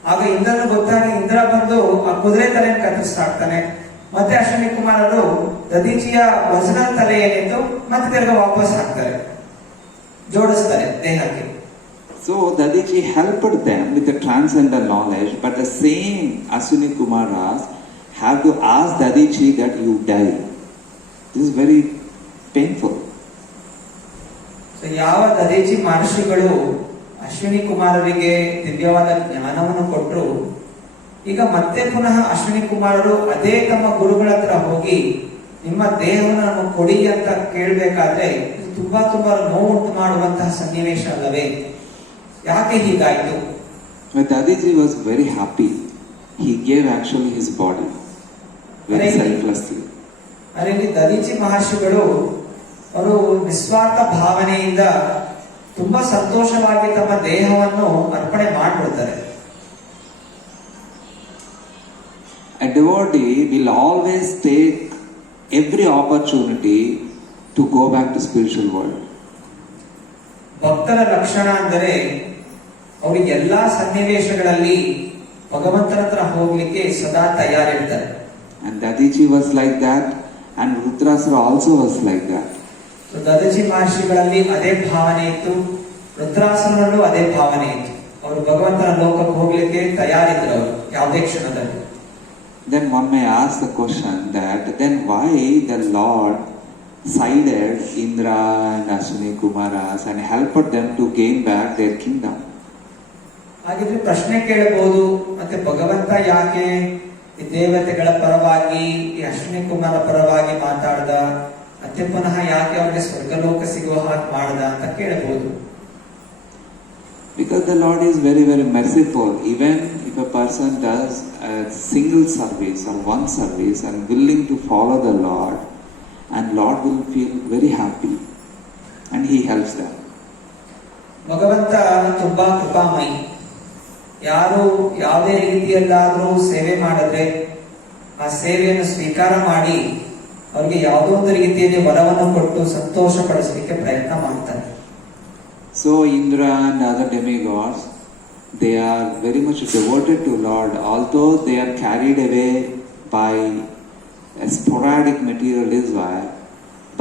ಆಗ ಇಂದ್ರನು ಗೊತ್ತಾಗಿ ಇಂದ್ರ ಬಂದು ಆ ಕುದುರೆ ತಲೆಯನ್ನು ಕತ್ತರಿಸಾಕ್ತಾನೆ. ಮತ್ತೆ ಅಶ್ವಿನಿ ಕುಮಾರರು ದದೀಚಿಯ ಒರಿಜಿನಲ್ ತಲೆ ಏನಿತ್ತು ಮತ್ತೆ ತಿರ್ಗ ವಾಪಸ್ ಹಾಕ್ತಾರೆ, ಜೋಡಿಸ್ತಾರೆ ದೇಹಕ್ಕೆ. So Dadichi helped them with the transcendental knowledge, but the same Ashwini Kumaras have to ask Dadichi that you die. This is very painful. So, ಯಾವ ದದೀಚಿ ಮಹರ್ಷಿಗಳು ಅಶ್ವಿನಿ ಕುಮಾರರಿಗೆ ದಿವ್ಯವಾದ ಜ್ಞಾನವನ್ನು ಕೊಟ್ಟರು, ಈಗ ಮತ್ತೆ ಪುನಃ ಅಶ್ವಿನಿ ಕುಮಾರರು ಅದೇ ತಮ್ಮ ಗುರುಗಳ ಹತ್ರ ಹೋಗಿ ನಿಮ್ಮ ದೇಹವನ್ನು ನಮಗೆ ಕೊಡಿ ಅಂತ ಕೇಳಬೇಕಾದ್ರೆ ತುಂಬಾ ನೋವುಂಟು ಮಾಡುವಂತಹ ಸನ್ನಿವೇಶ ಅಲ್ಲವೇ? ಯಾಕೆ ಹೀಗಾಯ್ತು? But Dadiji was very happy. He gave actually his body very selflessly. ಅರೆ ಇಲ್ಲಿ ದದೀಚಿ ಮಹರ್ಷಿಗಳು ಅವರು ನಿಸ್ವಾರ್ಥ ಭಾವನೆಯಿಂದ ತುಂಬಾ ಸಂತೋಷವಾಗಿ ತಮ್ಮ ದೇಹವನ್ನು ಅರ್ಪಣೆ ಮಾಡಿಬಿಡ್ತಾರೆ. A devotee will always take every opportunity to go back to spiritual world. ಭಕ್ತರ ಲಕ್ಷಣ ಅಂದರೆ ಅವರು ಎಲ್ಲಾ ಸನ್ನಿವೇಶಗಳಲ್ಲಿ ಭಗವಂತನ ಹತ್ರ ಹೋಗ್ಲಿಕ್ಕೆ ಸದಾ ತಯಾರಿರ್ತಾರೆ. And Dadiji was like that, and Rudrasura also was like that. Dadhichi ಮಹರ್ಷಿಗಳಲ್ಲಿ ಅದೇ ಭಾವನೆ ಇತ್ತು, ರುದ್ರಾಸುರನಲ್ಲೂ ಅದೇ ಭಾವನೆ ಇತ್ತು. ಅವರು ಭಗವಂತನ ಲೋಕಕ್ಕೆ ಹೋಗ್ಲಿಕ್ಕೆ ತಯಾರಿದ್ರು ಅವರು ಯಾವುದೇ ಕ್ಷಣದಲ್ಲಿ. Then one may ask the question that then why the Lord sided Indra and Ashwini Kumaras and helped them to gain back their kingdom? ಹಾಗಿದ್ರೆ ಪ್ರಶ್ನೆ ಕೇಳಬಹುದು, ಮತ್ತೆ ಭಗವಂತ ಯಾಕೆ ಈ ದೇವತೆಗಳ ಪರವಾಗಿ ಈ ಅಶ್ವಿನಿ ಕುಮಾರ ಪರವಾಗಿ ಮಾತಾಡ್ದ, ಮತ್ತೆ ಪುನಃ ಯಾಕೆ ಅವರಿಗೆ ಸ್ವರ್ಗಲೋಕ ಸಿಗುವ ಹಾಗೆ ಮಾಡ್ದ ಅಂತ ಕೇಳಬಹುದು. Because the Lord is very, very merciful. Even if a person does a single service or one service and willing to follow the Lord, and Lord will feel very happy and He helps them. ಭಗವಂತ ತುಂಬಾ ಕೃಪಾಮಯಿ. ಯಾರು ಯಾವುದೇ ರೀತಿಯಲ್ಲಾದ್ರೂ ಸೇವೆ ಮಾಡಿದ್ರೆ ಆ ಸೇವೆಯನ್ನು ಸ್ವೀಕಾರ ಮಾಡಿ ಅವರಿಗೆ ಯಾವುದೋ ಒಂದು ರೀತಿಯಲ್ಲಿ ವರವನ್ನು ಕೊಟ್ಟು ಸಂತೋಷ ಪಡಿಸಲಿಕ್ಕೆ ಪ್ರಯತ್ನ ಮಾಡ್ತಾರೆ. So Indra and other demigods, they are very much devoted to Lord, although they are carried away by a sporadic material desire,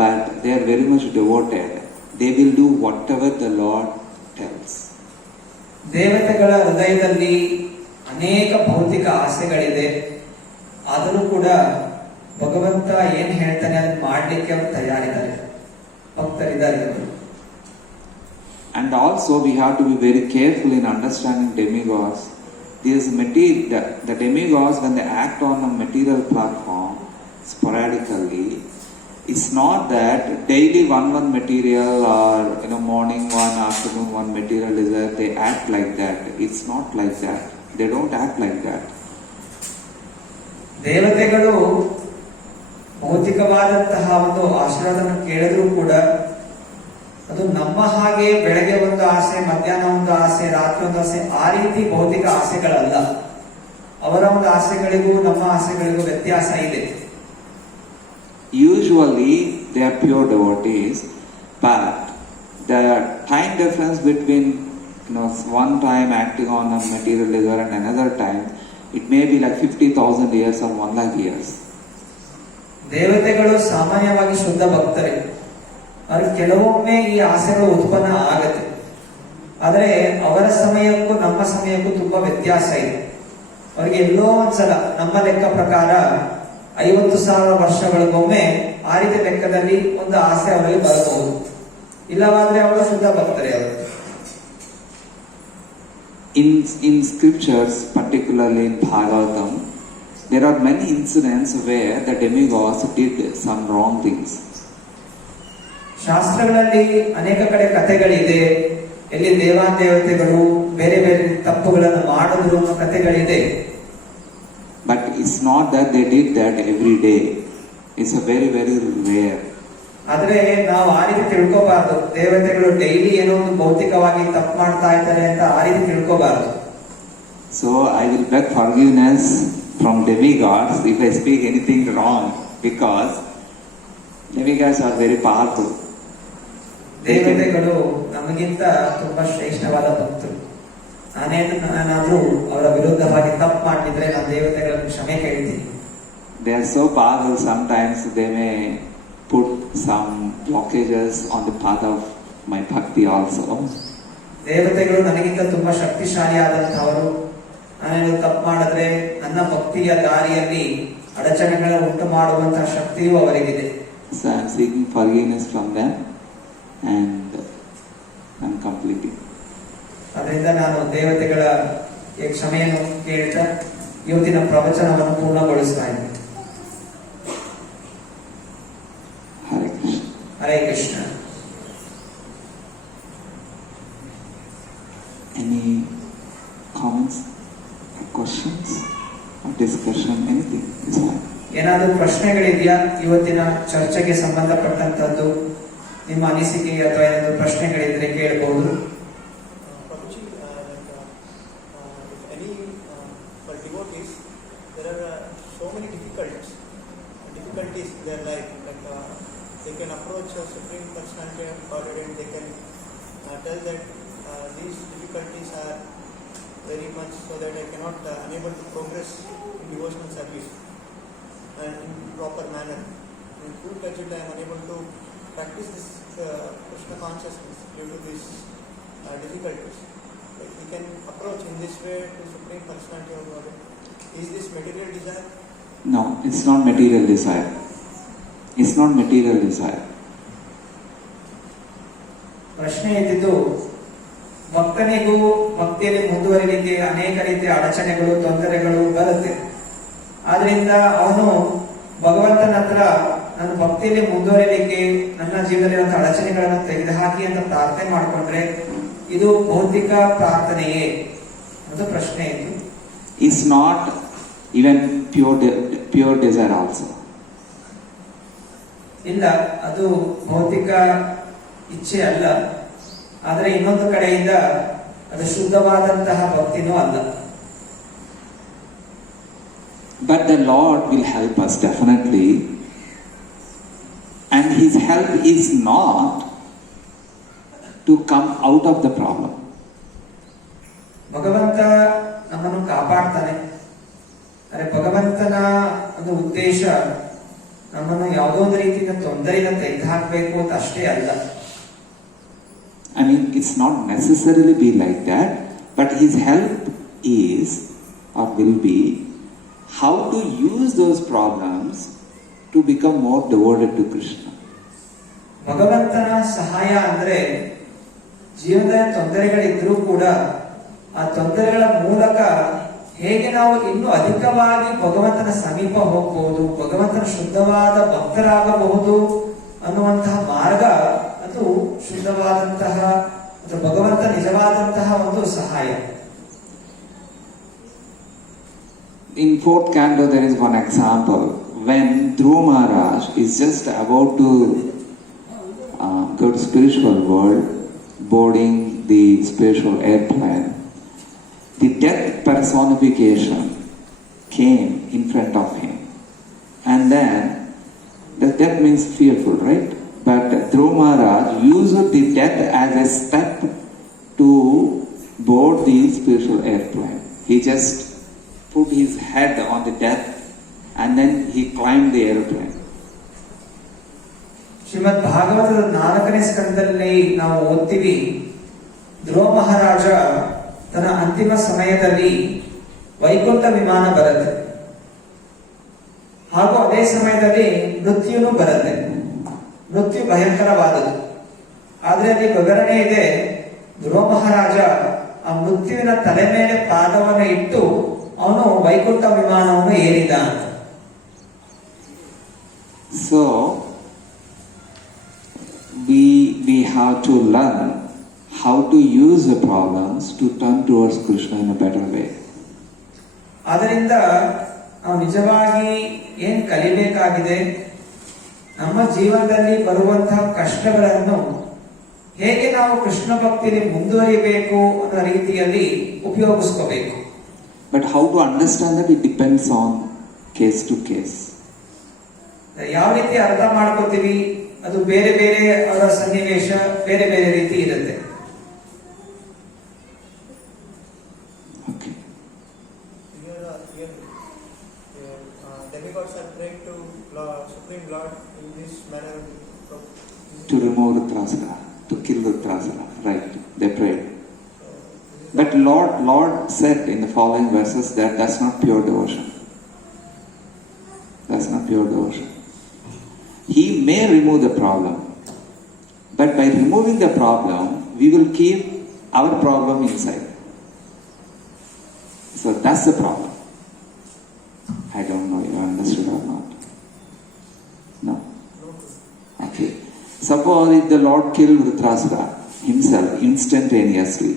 but they are very much devoted. They will do whatever the Lord tells. ದೇವತೆಗಳ ಹೃದಯದಲ್ಲಿ ಅನೇಕ ಭೌತಿಕ ಆಸೆಗಳಿದೆ, ಆದರೂ ಕೂಡ ಭಗವಂತ ಏನ್ ಹೇಳ್ತಾನೆ ಅದನ್ನ ಮಾಡ್ಲಿಕ್ಕೆ ಅವರು ತಯಾರಿದ್ದಾರೆ, ಭಕ್ತರಿದ್ದಾರೆ. And also we have to be very careful in understanding demigods. The demigods, when they act on a material platform sporadically, it's not that daily one material or morning one, afternoon one material is that they act like that. It's not like that. They don't act like that. ದೇವತೆಗಳು ಭೌತಿಕವಾದಂತಹ ಒಂದು ಆಶೀರ್ವಾದವನ್ನು ಕೇಳಿದ್ರು ಕೂಡ ಅದು ನಮ್ಮ ಹಾಗೆ ಬೆಳಗ್ಗೆ ಒಂದು ಆಸೆ, ಮಧ್ಯಾಹ್ನ ಒಂದು ಆಸೆ, ರಾತ್ರಿ ಒಂದು ಆಸೆ, ಆ ರೀತಿ ಭೌತಿಕ ಆಸೆಗಳಲ್ಲ. ಅವರ ಒಂದು ಆಸೆಗಳಿಗೂ ನಮ್ಮ ಆಸೆಗಳಿಗೂ ವ್ಯತ್ಯಾಸ ಇದೆ. Usually they are pure devotees, but the time difference between one time acting on a material desire and another time, it may be like 50,000 years or 1 lakh years. ದೇವತೆಗಳು ಸಾಮಾನ್ಯವಾಗಿ ಶುದ್ಧ ಭಕ್ತರೇ. ಅವ್ರಿಗೆ ಕೆಲವೊಮ್ಮೆ ಈ ಆಸೆಗಳು ಉತ್ಪನ್ನ ಆಗತ್ತೆ, ಆದ್ರೆ ಅವರ ಸಮಯಕ್ಕೂ ನಮ್ಮ ಸಮಯಕ್ಕೂ ತುಂಬಾ ವ್ಯತ್ಯಾಸ ಇದೆ. ಅವರಿಗೆ ಎಲ್ಲೋ ಒಂದ್ಸಲ ನಮ್ಮ ಲೆಕ್ಕ ಪ್ರಕಾರ 50,000 ವರ್ಷಗಳಿಗೊಮ್ಮೆ ಆ ರೀತಿ ಲೆಕ್ಕದಲ್ಲಿ ಒಂದು ಆಸೆ ಅವರಿಗೆ ಬರಬಹುದು. ಇಲ್ಲವಾದ್ರೆ ಅವರು ಶುದ್ಧ ಭಕ್ತರೇ ಅವರು. In scriptures, particularly in Bhagavatam, there are many incidents where the demigods did some wrong things. ಶಾಸ್ತ್ರಗಳಲ್ಲಿ ಅನೇಕ ಕಡೆ ಕಥೆಗಳಿದೆ, ಎಲ್ಲಿ ದೇವತೆಗಳು ಬೇರೆ ಬೇರೆ ತಪ್ಪುಗಳನ್ನು ಮಾಡಿದ್ರು ಅನ್ನೋ ಕಥೆಗಳಿದೆ. But it's not that they did that every day. It's a very, very rare. ಆದ್ರೆ ನಾವು ಆ ರೀತಿ ತಿಳ್ಕೋಬಾರ್ದು. ದೇವತೆಗಳು ಡೈಲಿ ಏನೋ ಒಂದು ಭೌತಿಕವಾಗಿ ತಪ್ಪು ಮಾಡ್ತಾ ಇದ್ದಾರೆ ಅಂತ ಆ ರೀತಿ ತಿಳ್ಕೋಬಾರ್ದು. So I will beg forgiveness from demigods if I speak anything wrong, because demigods are very powerful. ದೇವತೆಗಳು ನಮಗಿಂತ ತುಂಬಾ ಶ್ರೇಷ್ಠವಾದ ಭಕ್ತರು. ನಾನೇನಾದ್ರೂ ಅವರ ವಿರುದ್ಧವಾಗಿ ತಪ್ಪು ಮಾಡಿದ್ರೆ ನಾನು ದೇವತೆಗಳನ್ನು ಕ್ಷಮೆ ಕೇಳ್ತೀನಿ. They are so powerful, sometimes they may put some blockages on the path of my bhakti also. ದೇವತೆಗಳು ನನಗಿಂತ ತುಂಬಾ ಶಕ್ತಿಶಾಲಿಯಾದಂತಹವರು. ನಾನೇನು ತಪ್ಪು ಮಾಡಿದ್ರೆ ನನ್ನ ಭಕ್ತಿಯ ದಾರಿಯಲ್ಲಿ ಅಡಚಣೆಗಳ ಉಂಟು ಮಾಡುವಂತಹ ಶಕ್ತಿಯೂ ಅವರಿಗಿದೆ. So I am seeking forgiveness from them, and I'm completing. ಅದರಿಂದ ನಾನು ದೇವತೆಗಳ ಕ್ಷಮೆಯನ್ನು ಕೇಳ್ತಾ ಇವತ್ತಿನ ಪ್ರವಚನವನ್ನು ಪೂರ್ಣಗೊಳಿಸ್ತಾ ಇದ್ದೀನಿ. Hare Krishna. Hare Krishna. Any comments, or questions, or discussion, anything is fine. ಏನಾದರೂ ಪ್ರಶ್ನೆಗಳಿದೆಯಾ ಇವತ್ತಿನ ಚರ್ಚೆಗೆ ಸಂಬಂಧಪಟ್ಟಂತದ್ದು? ನಿಮ್ಮ ಅನಿಸಿಕೆ ಅಥವಾ ಏನಾದರೂ ಪ್ರಶ್ನೆಗಳಿದ್ರೆ ಕೇಳಬಹುದು. Prabhuji, if any for devotees, there are so many difficulties in their life. Like they can approach a Supreme Personality of Godhead and they can tell that these difficulties are very much so that I cannot unable to progress in devotional service and in proper manner. In full touched, I am unable to practice this Krishna consciousness due to these difficulties. Like we can approach in this way to Supreme Personality of Godhead. Is this material desire? No, it's not material desire. It's not material desire. ಪ್ರಶ್ನೆ ಇದ್ದಿದ್ದು ಭಕ್ತನಿಗೂ ಭಕ್ತಿಯಲ್ಲಿ ಮುಂದುವರಿಲಿಕ್ಕೆ ಅನೇಕ ರೀತಿಯ ಅಡಚಣೆಗಳು, ತೊಂದರೆಗಳು ಬರುತ್ತೆ. ಆದ್ರಿಂದ ಅವನು ಭಗವಂತನ ಹತ್ರ ನನ್ನ ಭಕ್ತಿಯಲ್ಲಿ ಮುಂದುವರಿಲಿಕ್ಕೆ ನನ್ನ ಜೀವನದಲ್ಲಿ ಅಡಚಣೆಗಳನ್ನು ತೆಗೆದುಹಾಕಿ ಅಂತ ಪ್ರಾರ್ಥನೆ ಮಾಡಿಕೊಂಡ್ರೆ ಇದು ಭೌತಿಕ ಪ್ರಾರ್ಥನೆಯೇ ಅಂತ ಪ್ರಶ್ನೆ ಇತ್ತು. It's not even pure desire also. ಇಲ್ಲ, ಅದು ಭೌತಿಕ ಇಚ್ಛೆ ಅಲ್ಲ. ಆದರೆ ಇನ್ನೊಂದು ಕಡೆಯಿಂದ ಅದು ಶುದ್ಧವಾದಂತಹ ಭಕ್ತಿನೂ ಅಲ್ಲ. But the Lord will help us definitely, and His help is not to come out of the problem. ಭಗವಂತ ನಮ್ಮನ್ನು ಕಾಪಾಡ್ತಾನೆ. ಆದರೆ ಭಗವಂತನ ಒಂದು ಉದ್ದೇಶ ನಮ್ಮನ್ನು ಯಾವುದೋ ಒಂದು ರೀತಿಯ ತೊಂದರೆಯಿಂದ ತೆಗೆದುಹಾಕಬೇಕು ಅಂತ ಅಷ್ಟೇ ಅಲ್ಲ. I mean, it's not necessarily be like that, but His help is or will be how to use those problems to become more devoted to Krishna. ಭಗವಂತನ ಸಹಾಯ ಅಂದ್ರೆ ಜೀವನದ ತೊಂದರೆಗಳಿದ್ರೂ ಕೂಡ ಆ ತೊಂದರೆಗಳ ಮೂಲಕ ಹೇಗೆ ನಾವು ಇನ್ನೂ ಅಧಿಕವಾಗಿ ಭಗವಂತನ ಸಮೀಪ ಹೋಗಬಹುದು, ಭಗವಂತನ ಶುದ್ಧವಾದ ಭಕ್ತರಾಗಬಹುದು ಅನ್ನುವಂತಹ ಮಾರ್ಗ, ಅದು ಶುದ್ಧವಾದಂತಹ ಭಗವಂತ ನಿಜವಾದಂತಹ ಒಂದು ಸಹಾಯ. In fourth canto, there is one example when Dhruva Maharaj is just about to go to spiritual world, boarding the spiritual airplane. The death personification came in front of him, and then the death means fearful, right? But Dhruva Maharaj used the death as a step to board the spiritual airplane. He just put his head on the death and then he climbed the airplane. ಶ್ರೀಮದ್ ಭಾಗವತದ 4ನೇ ಸ್ಕಂದದಲ್ಲಿ ನಾವು ಓದ್ತೀವಿ, ಧ್ರುವ ಮಹಾರಾಜ ತನ್ನ ಅಂತಿಮ ಸಮಯದಲ್ಲಿ ವೈಕುಂಠ ವಿಮಾನ ಬರುತ್ತೆ, ಹಾಗೂ ಅದೇ ಸಮಯದಲ್ಲಿ ಮೃತ್ಯುನು ಬರುತ್ತೆ. ಮೃತ್ಯು ಭಯಂಕರವಾದದ್ದು. ಆದ್ರೆ ಅಲ್ಲಿ ವಿವರಣೆ ಇದೆ, ಧ್ರುವ ಮಹಾರಾಜ ಆ ಮೃತ್ಯುವಿನ ತಲೆ ಮೇಲೆ ಪಾದವನ್ನು ಇಟ್ಟು ಅವನು ವೈಕುಂಠ ವಿಮಾನವನ್ನು ಏರಿದ ಅಂತ. So we have to learn how to use the problems to turn towards Krishna in a better way. ಆದ್ದರಿಂದ ನಾವು ನಿಜವಾಗಿ ಏನ್ ಕಲಿಬೇಕಾಗಿದೆ, ನಮ್ಮ ಜೀವನದಲ್ಲಿ ಬರುವಂತಹ ಕಷ್ಟಗಳನ್ನು ಹೇಗೆ ನಾವು ಕೃಷ್ಣ ಭಕ್ತಿಯಲ್ಲಿ ಮುಂದುವರಿಬೇಕು ಅನ್ನೋ ರೀತಿಯಲ್ಲಿ ಉಪಯೋಗಿಸ್ಕೋಬೇಕು. But how to understand that, it depends on case to case. ಯಾವ ರೀತಿ ಅರ್ಥ ಮಾಡ್ಕೋತೀವಿ ಅದು ಬೇರೆ ಬೇರೆ, ಅವರ ಸನ್ನಿವೇಶ ಬೇರೆ ಬೇರೆ ರೀತಿ ಇರುತ್ತೆ. Okay. Demigods are praying to Supreme Lord in this manner. To remove Rutrasura, to kill Rutrasura, right? They prayed. But Lord said in the following verses that that's not pure devotion. That's not pure devotion. He may remove the problem, but by removing the problem, we will keep our problem inside. So that's the problem. I don't know you understood or not. No? Okay. Suppose if the Lord killed Dhritarashtra himself instantaneously,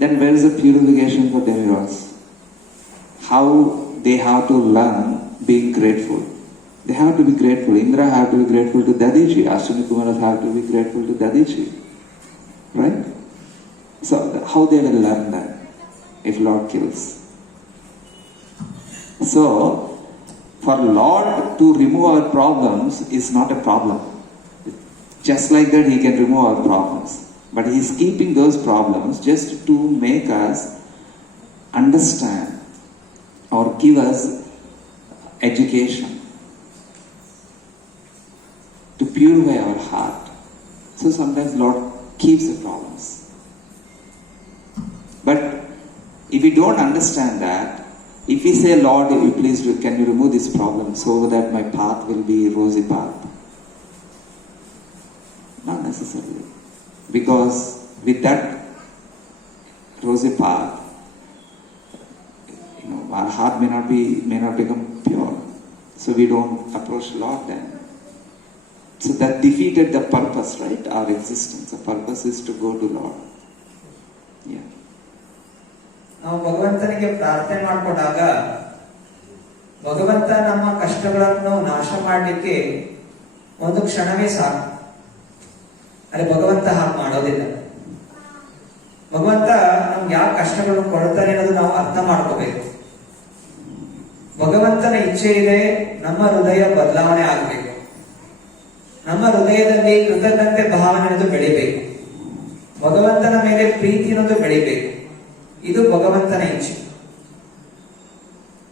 then where is the purification for demigods? How they have to learn being grateful. They have to be grateful. Indra have to be grateful to Dadiji. Ashwini Kumaras have to be grateful to Dadiji. Right? So how they will learn that if Lord kills? So, for Lord to remove our problems is not a problem. Just like that He can remove our problems. But He is keeping those problems just to make us understand or give us education. To purify our heart. So sometimes Lord keeps the problems. But if we don't understand that, if we say, Lord, please can you remove this problem so that my path will be rosy path? Not necessarily. Because with that rosy path, our heart may not become pure. So we don't approach Lord then. So that defeated the purpose, right? Our existence. The purpose is to go to Lord. Yeah. ನಾವು ಭಗವಂತನಿಗೆ ಪ್ರಾರ್ಥನೆ ಮಾಡಿಕೊಂಡಾಗ ಭಗವಂತ ನಮ್ಮ ಕಷ್ಟಗಳನ್ನು ನಾಶ ಮಾಡಲಿಕ್ಕೆ ಒಂದು ಕ್ಷಣವೇ ಸಾಕು. ಆದರೆ ಭಗವಂತ ಹಾಗೆ ಮಾಡೋದಿಲ್ಲ. ಭಗವಂತ ನಮ್ಗೆ ಯಾವ ಕಷ್ಟಗಳನ್ನು ಕೊಡ್ತಾನೆ ಅನ್ನೋದು ನಾವು ಅರ್ಥ ಮಾಡ್ಕೋಬೇಕು. ಭಗವಂತನ ಇಚ್ಛೆ ಇದೆ, ನಮ್ಮ ಹೃದಯ ಬದಲಾವಣೆ ಆಗಬೇಕು. ನಮ್ಮ ಹೃದಯದಲ್ಲಿ ಕೃತಜ್ಞತೆ ಭಾವನೆ ಅನ್ನೋದು ಬೆಳಿಬೇಕು. ಭಗವಂತನ ಮೇಲೆ ಪ್ರೀತಿ ಅನ್ನೋದು ಬೆಳಿಬೇಕು. ಇದು ಭಗವಂತನ ಇಚ್ಛೆ.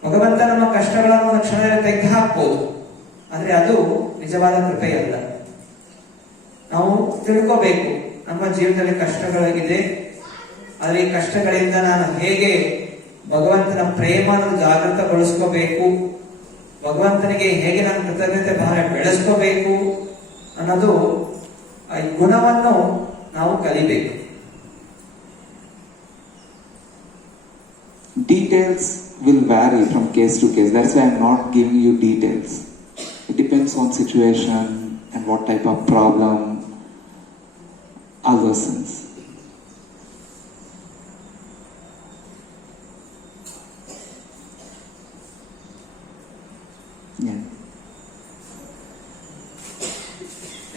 ಭಗವಂತ ನಮ್ಮ ಕಷ್ಟಗಳನ್ನು ಒಂದು ಕ್ಷಣದಲ್ಲಿ ತೆಗೆದು ಹಾಕ್ಬೋದು, ಆದ್ರೆ ಅದು ನಿಜವಾದ ಕೃಪೆಯಲ್ಲ. ನಾವು ತಿಳ್ಕೋಬೇಕು, ನಮ್ಮ ಜೀವನದಲ್ಲಿ ಕಷ್ಟಗಳಾಗಿದೆ, ಆದ್ರೆ ಈ ಕಷ್ಟಗಳಿಂದ ನಾನು ಹೇಗೆ ಭಗವಂತನ ಪ್ರೇಮವನ್ನು ಜಾಗೃತಗೊಳಿಸ್ಕೋಬೇಕು, ಭಗವಂತನಿಗೆ ಹೇಗೆ ನಾನು ಕೃತಜ್ಞತೆ ಭಾವನೆ ಬೆಳೆಸ್ಕೋಬೇಕು ಅನ್ನೋದು ಈ ಗುಣವನ್ನು ನಾವು ಕಲಿಬೇಕು. Details will vary from case to case. That's why I'm not giving you details. It depends on situation and what type of problem, all those things. Yeah.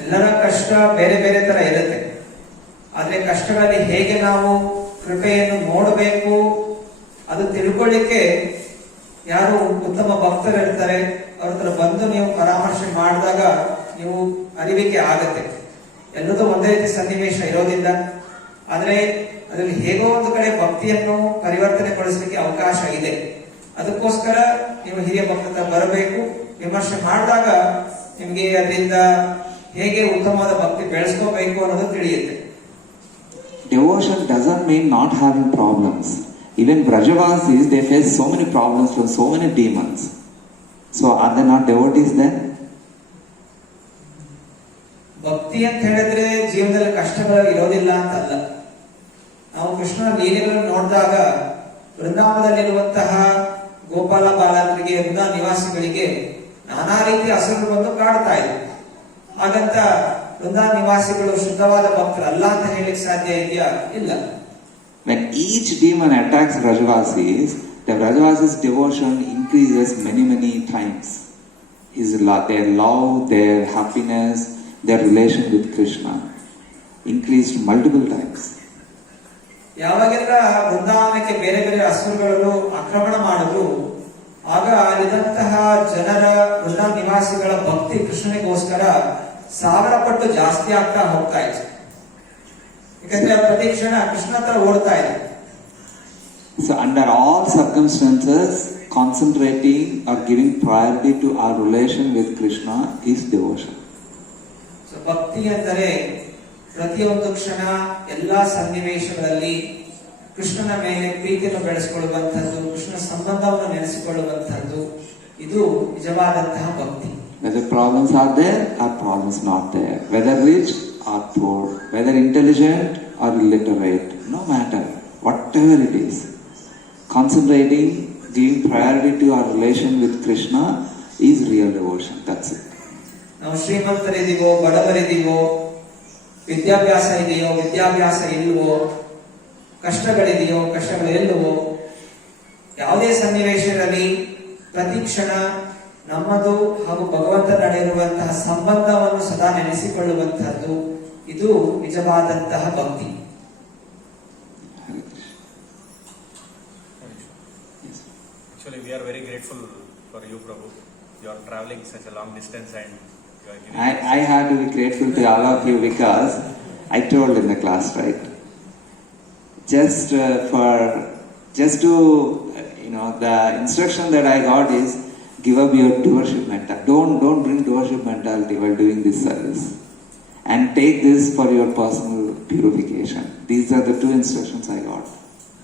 ಎಲ್ಲರ ಕಷ್ಟ ಬೇರೆ ಬೇರೆ ತರ ಇರುತ್ತೆ. ಆದ್ರೆ ಕಷ್ಟಗಳಲ್ಲಿ ಹೇಗೆ ನಾವು ಕೃಪೆಯನ್ನು ನೋಡಬೇಕು ಅದು ತಿಳ್ಕೊಳ್ಳಿಕ್ಕೆ ಯಾರು ಉತ್ತಮ ಭಕ್ತರು ಇರ್ತಾರೆ, ಅವ್ರ ಹತ್ರ ಬಂದು ನೀವು ಪರಾಮರ್ಶೆ ಮಾಡಿದಾಗ ನೀವು ಅರಿವಿಕೆ ಆಗತ್ತೆ. ಎಲ್ಲದೂ ಒಂದೇ ರೀತಿ ಸನ್ನಿವೇಶ ಇರೋದಿಲ್ಲ, ಆದ್ರೆ ಅದರಲ್ಲಿ ಹೇಗೋ ಒಂದು ಕಡೆ ಭಕ್ತಿಯನ್ನು ಪರಿವರ್ತನೆಗೊಳಿಸಲಿಕ್ಕೆ ಅವಕಾಶ ಇದೆ. ಅದಕ್ಕೋಸ್ಕರ ನೀವು ಹಿರಿಯ ಭಕ್ತರ ಬರಬೇಕು. ವಿಮರ್ಶೆ ಮಾಡಿದಾಗ ನಿಮ್ಗೆ ಅದರಿಂದ ಹೇಗೆ ಉತ್ತಮವಾದ ಭಕ್ತಿ ಬೆಳೆಸ್ಕೋಬೇಕು ಅನ್ನೋದು ತಿಳಿಯುತ್ತೆ. Devotion doesn't mean not having problems. Even Brajavasis, they face so many problems from so many demons. So are they not devotees then? ಭಕ್ತಿ ಅಂತ ಹೇಳಿದ್ರೆ ಜೀವನದಲ್ಲಿ ಕಷ್ಟಗಳು ಇರೋದಿಲ್ಲ ಅಂತಲ್ಲ. ನಾವು ಕೃಷ್ಣನ ಲೀಲೆಗಳನ್ನು ನೋಡಿದಾಗ ವೃಂದಾವನದಲ್ಲಿರುವಂತಹ ಗೋಪಾಲ ಬಾಲಕರಿಗೆ, ವೃಂದಾವನ ನಿವಾಸಿಗಳಿಗೆ ನಾನಾ ರೀತಿ ಹಸುರು ಬಂದು ಕಾಡ್ತಾ ಇದೆ. ಹಾಗಂತ ವೃಂದಾವನ ನಿವಾಸಿಗಳು ಶುದ್ಧವಾದ ಭಕ್ತರಲ್ಲ ಅಂತ ಹೇಳಿಕ್ ಸಾಧ್ಯ ಇದೆಯಾ? ಇಲ್ಲ. When each demon attacks Brajavasis, the Brajavasis' devotion increases many times. Their love, their happiness, their relation with Krishna increased multiple times. ಯಾವಾಗೆಲ್ಲ ವೃಂದಾವನಕ್ಕೆ ಬೇರೆ ಬೇರೆ ಅಸುರಗಳು ಆಕ್ರಮಣ ಮಾಡಿದ್ರು, ಆಗ ಅಲ್ಲಿದ್ದಂತಹ ಜನರ ವೃಂದಾವನ ನಿವಾಸಿಗಳ ಭಕ್ತಿ ಕೃಷ್ಣನಿಗೋಸ್ಕರ 1000 ಪಟ್ಟು ಜಾಸ್ತಿ ಆಗ್ತಾ ಹೋಗ್ತಾ ಇತ್ತು. ಯಾಕಂದ್ರೆ ಪ್ರತಿ ಕ್ಷಣ ಕೃಷ್ಣ ಹತ್ರ ಓಡ್ತಾ ಇದೆ. So under all circumstances, concentrating or giving priority to our relation with Krishna is devotion. So ಭಕ್ತಿ ಅಂದರೆ ಪ್ರತಿಯೊಂದು ಕ್ಷಣ ಎಲ್ಲಾ ಸನ್ನಿವೇಶಗಳಲ್ಲಿ ಕೃಷ್ಣನ ಮೇಲೆ ಪ್ರೀತಿಯನ್ನು ಬೆಳೆಸಿಕೊಳ್ಳುವಂತದ್ದು, ಕೃಷ್ಣ ಸಂಬಂಧವನ್ನು ನೆನೆಸಿಕೊಳ್ಳುವಂತದ್ದು, ಇದು ನಿಜವಾದಂತಹ ಭಕ್ತಿ. Whether problems are there or problems not there, whether rich or poor, whether intelligent or illiterate, no matter, whatever it is, concentrating, giving priority to our relation with Krishna is real devotion. That's it. ನಾವು ಶ್ರೀಮಂತರಿದ್ದೀವೋ ಬಡವರಿದ್ದೀವೋ ವಿದ್ಯಾಭ್ಯಾಸ ಇದೆಯೋ ವಿದ್ಯಾಭ್ಯಾಸ ಇಲ್ವೋ ಕಷ್ಟಗಳಿದೆಯೋ ಕಷ್ಟಗಳಿಲ್ಲವೋ ಯಾವುದೇ ಸನ್ನಿವೇಶದಲ್ಲಿ ಪ್ರತಿ ಕ್ಷಣ ನಮ್ಮದು ಹಾಗೂ ಭಗವಂತ ನಡೆಯಿರುವಂತಹ ಸಂಬಂಧವನ್ನು ಸದಾ ನೆನೆಸಿಕೊಳ್ಳುವಂತಹದ್ದು ಇದು ನಿಜವಾದಂತಹ ಭಕ್ತಿ. Actually, we are very grateful for you, Prabhu. You are traveling such a long distance and you are giving I have to be grateful to all of you because I told in the class, right? Just to the instruction that I got is give up your doership mentality. Don't bring doership mentality while doing this service, and take this for your personal purification. These are the two instructions I got.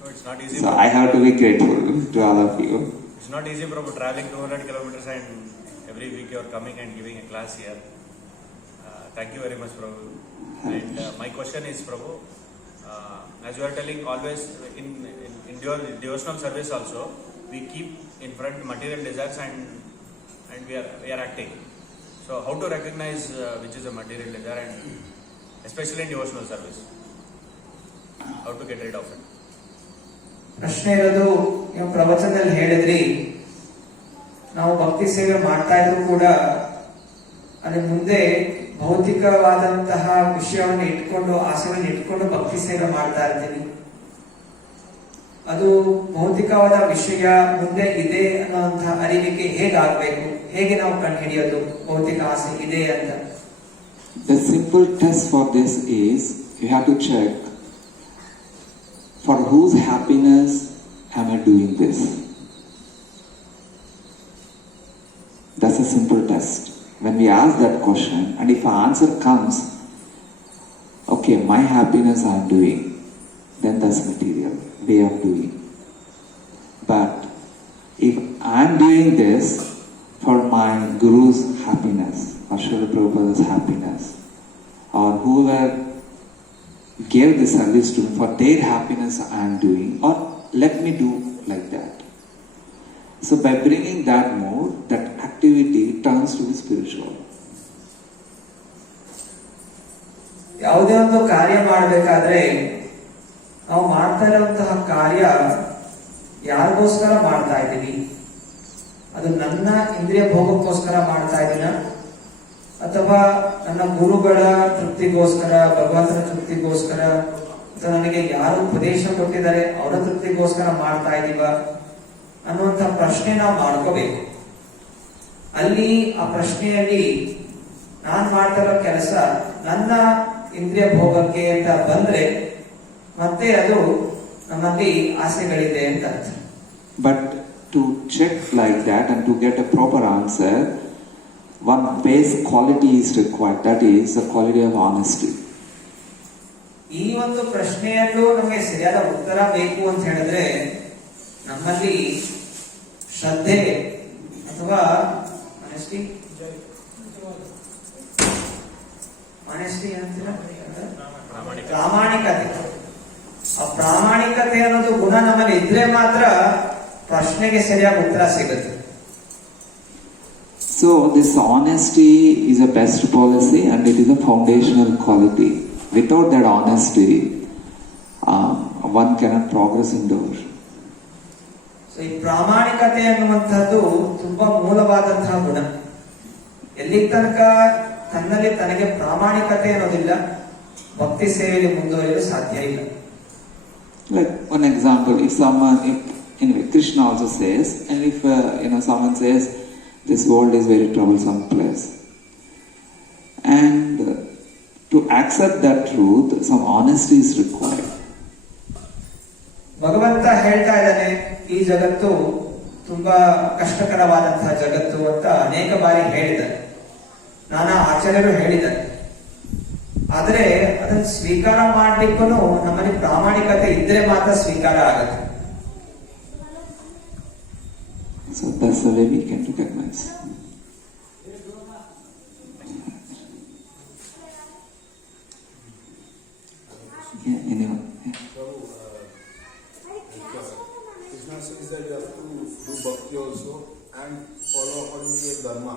No, it's not easy. So I have to be grateful to all of you. It's not easy, Prabhu, traveling 200 kilometers and every week you are coming and giving a class here. Thank you very much, Prabhu. And my question is, Prabhu, as you are telling always in devotional service also, we keep in front material desires and we are acting. So how to recognize which is a material desire, and especially in devotional service, how to get rid of it? ಪ್ರಶ್ನೆ ಇರೋದು, ನೀವು ಪ್ರವಚನದಲ್ಲಿ ಹೇಳಿದ್ರಿ ನಾವು ಭಕ್ತಿ ಸೇವೆ ಮಾಡ್ತಾ ಇದ್ರು ಕೂಡ ಅದ್ರ ಮುಂದೆ ಭೌತಿಕವಾದಂತಹ ವಿಷಯವನ್ನು ಇಟ್ಕೊಂಡು ಆಸೆಗಳನ್ನು ಇಟ್ಕೊಂಡು ಭಕ್ತಿ ಸೇವೆ ಮಾಡ್ತಾ ಇರ್ತೀವಿ. ಅದು ಭೌತಿಕವಾದ ವಿಷಯ ಮುಂದೆ ಇದೆ ಅನ್ನುವಂತಹ ಅರಿವಿಕೆ ಹೇಗಾಗಬೇಕು, ಹೇಗೆ ನಾವು ಕಂಡು ಹಿಡಿಯೋದು ಭೌತಿಕ ಆಸೆ ಇದೆ ಅಂತ? The simple test for this is you have to check for whose happiness am I doing this. That's a simple test. When we ask that question, and if our answer comes, okay, my happiness I am doing, then that's material way of doing. But if I am doing this for my Guru's happiness, or Srila Prabhupada's happiness, or whoever gave the service to me, for their happiness I am doing, or let me do like that. So by bringing that mode, that activity turns to be spiritual. ಯಾವುದೇ ಒಂದು ಕಾರ್ಯ ಮಾಡಬೇಕಾದ್ರೆ ನಾವು ಮಾಡ್ತಾ ಇರುವಂತಹ ಕಾರ್ಯ ಯಾರಿಗೋಸ್ಕರ ಮಾಡ್ತಾ ಇದ್ದೀವಿ? ಅದು ನನ್ನ ಇಂದ್ರಿಯ ಭೋಗಕ್ಕೋಸ್ಕರ ಮಾಡ್ತಾ ಇದ್ದೀನ, ಅಥವಾ ನನ್ನ ಗುರುಗಳ ತೃಪ್ತಿಗೋಸ್ಕರ, ಭಗವಂತನ ತೃಪ್ತಿಗೋಸ್ಕರ, ಅಥವಾ ನನಗೆ ಯಾರು ಉಪದೇಶ ಕೊಟ್ಟಿದ್ದಾರೆ ಅವರ ತೃಪ್ತಿಗೋಸ್ಕರ ಮಾಡ್ತಾ ಇದ್ದೀವ ಅನ್ನುವಂಥ ಪ್ರಶ್ನೆ ನಾವು ಮಾಡ್ಕೋಬೇಕು. ಅಲ್ಲಿ ಆ ಪ್ರಶ್ನೆಯಲ್ಲಿ ನಾನ್ ಮಾಡ್ತಾ ಇರೋ ಕೆಲಸ ನನ್ನ ಇಂದ್ರಿಯ ಭೋಗಕ್ಕೆ ಅಂತ ಬಂದ್ರೆ ಮತ್ತೆ ಅದು ನಮ್ಮಲ್ಲಿ ಆಸೆಗಳಿದೆ ಅಂತ ಅರ್ಥ. But to check like that and to get a proper answer, one base quality is required, that is the quality of honesty. ಈ ಒಂದು ಪ್ರಶ್ನೆಯಲ್ಲೂ ನಮಗೆ ಸರಿಯಾದ ಉತ್ತರ ಬೇಕು ಅಂತ ಹೇಳಿದ್ರೆ ನಮ್ಮಲ್ಲಿ ಶ್ರದ್ಧೆ ಅಥವಾ ಪ್ರಾಮಾಣಿಕತೆ, ಆ ಪ್ರಾಮಾಣಿಕತೆ ಅನ್ನೋದು ಗುಣ ನಮ್ಮಲ್ಲಿ ಇದ್ರೆ ಮಾತ್ರ ಪ್ರಶ್ನೆಗೆ ಸರಿಯಾದ ಉತ್ತರ ಸಿಗುತ್ತೆ. So this honesty is a best policy and it is a foundational quality. Without that honesty, one cannot progress in devotion. So ಈ ಪ್ರಾಮಾಣಿಕತೆ ಅನ್ನುವಂಥದ್ದು ತುಂಬಾ ಮೂಲವಾದಂತಹ ಗುಣ. ಎಲ್ಲಿ ತನಕ ತನ್ನಲ್ಲಿ ತನಗೆ ಪ್ರಾಮಾಣಿಕತೆ ಅನ್ನೋದಿಲ್ಲ, ಭಕ್ತಿ ಸೇವೆಯಲ್ಲಿ ಮುಂದುವರಿಯಲು ಸಾಧ್ಯ ಇಲ್ಲ. Like one example, if anyway, Krishna also says, and if someone says this world is very troublesome place, and to accept that truth, some honesty is required. ಭಗವಂತ ಹೇಳ್ತಾ ಇದ್ದಾನೆ, ಈ ಜಗತ್ತು ತುಂಬಾ ಕಷ್ಟಕರವಾದಂತಹ ಜಗತ್ತು ಅಂತ ಅನೇಕ ಬಾರಿ ಹೇಳಿದ್ದಾರೆ, ನಾನಾ ಆಚಾರ್ಯರು ಹೇಳಿದ್ದಾರೆ. ಆದ್ರೆ ಅದನ್ನ ಸ್ವೀಕಾರ ಮಾಡ್ಲಿಕ್ಕೂ ನಮ್ಮಲ್ಲಿ ಪ್ರಾಮಾಣಿಕತೆ ಇದ್ರೆ ಮಾತ್ರ ಸ್ವೀಕಾರ ಆಗತ್ತೆ. So that's the way we can recognize. Yeah, anyone? Yeah. Prabhu, Krishna says that you have to do bhakti also and follow according to your dharma.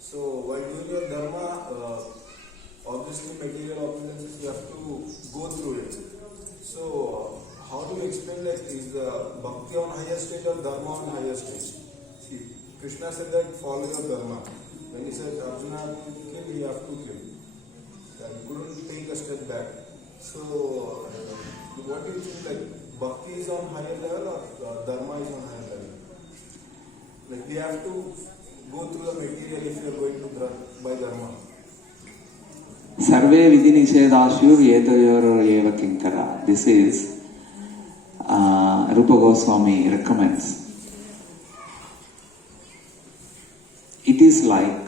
So while doing your dharma, obviously material opulences you have to go through it. So how do you explain, like, is the bhakti on higher stage or dharma on higher stage? See, Krishna said that follow your dharma. When he said Arjuna kill, you have to kill. And you couldn't take a step back. So what do you think, like, bhakti is on higher level or dharma is on higher level? Like, we have to go through the material if you are going to by dharma. Sarve vidhi nishedashur yetayor eva kinkara. This is Rupa Goswami recommends. It is like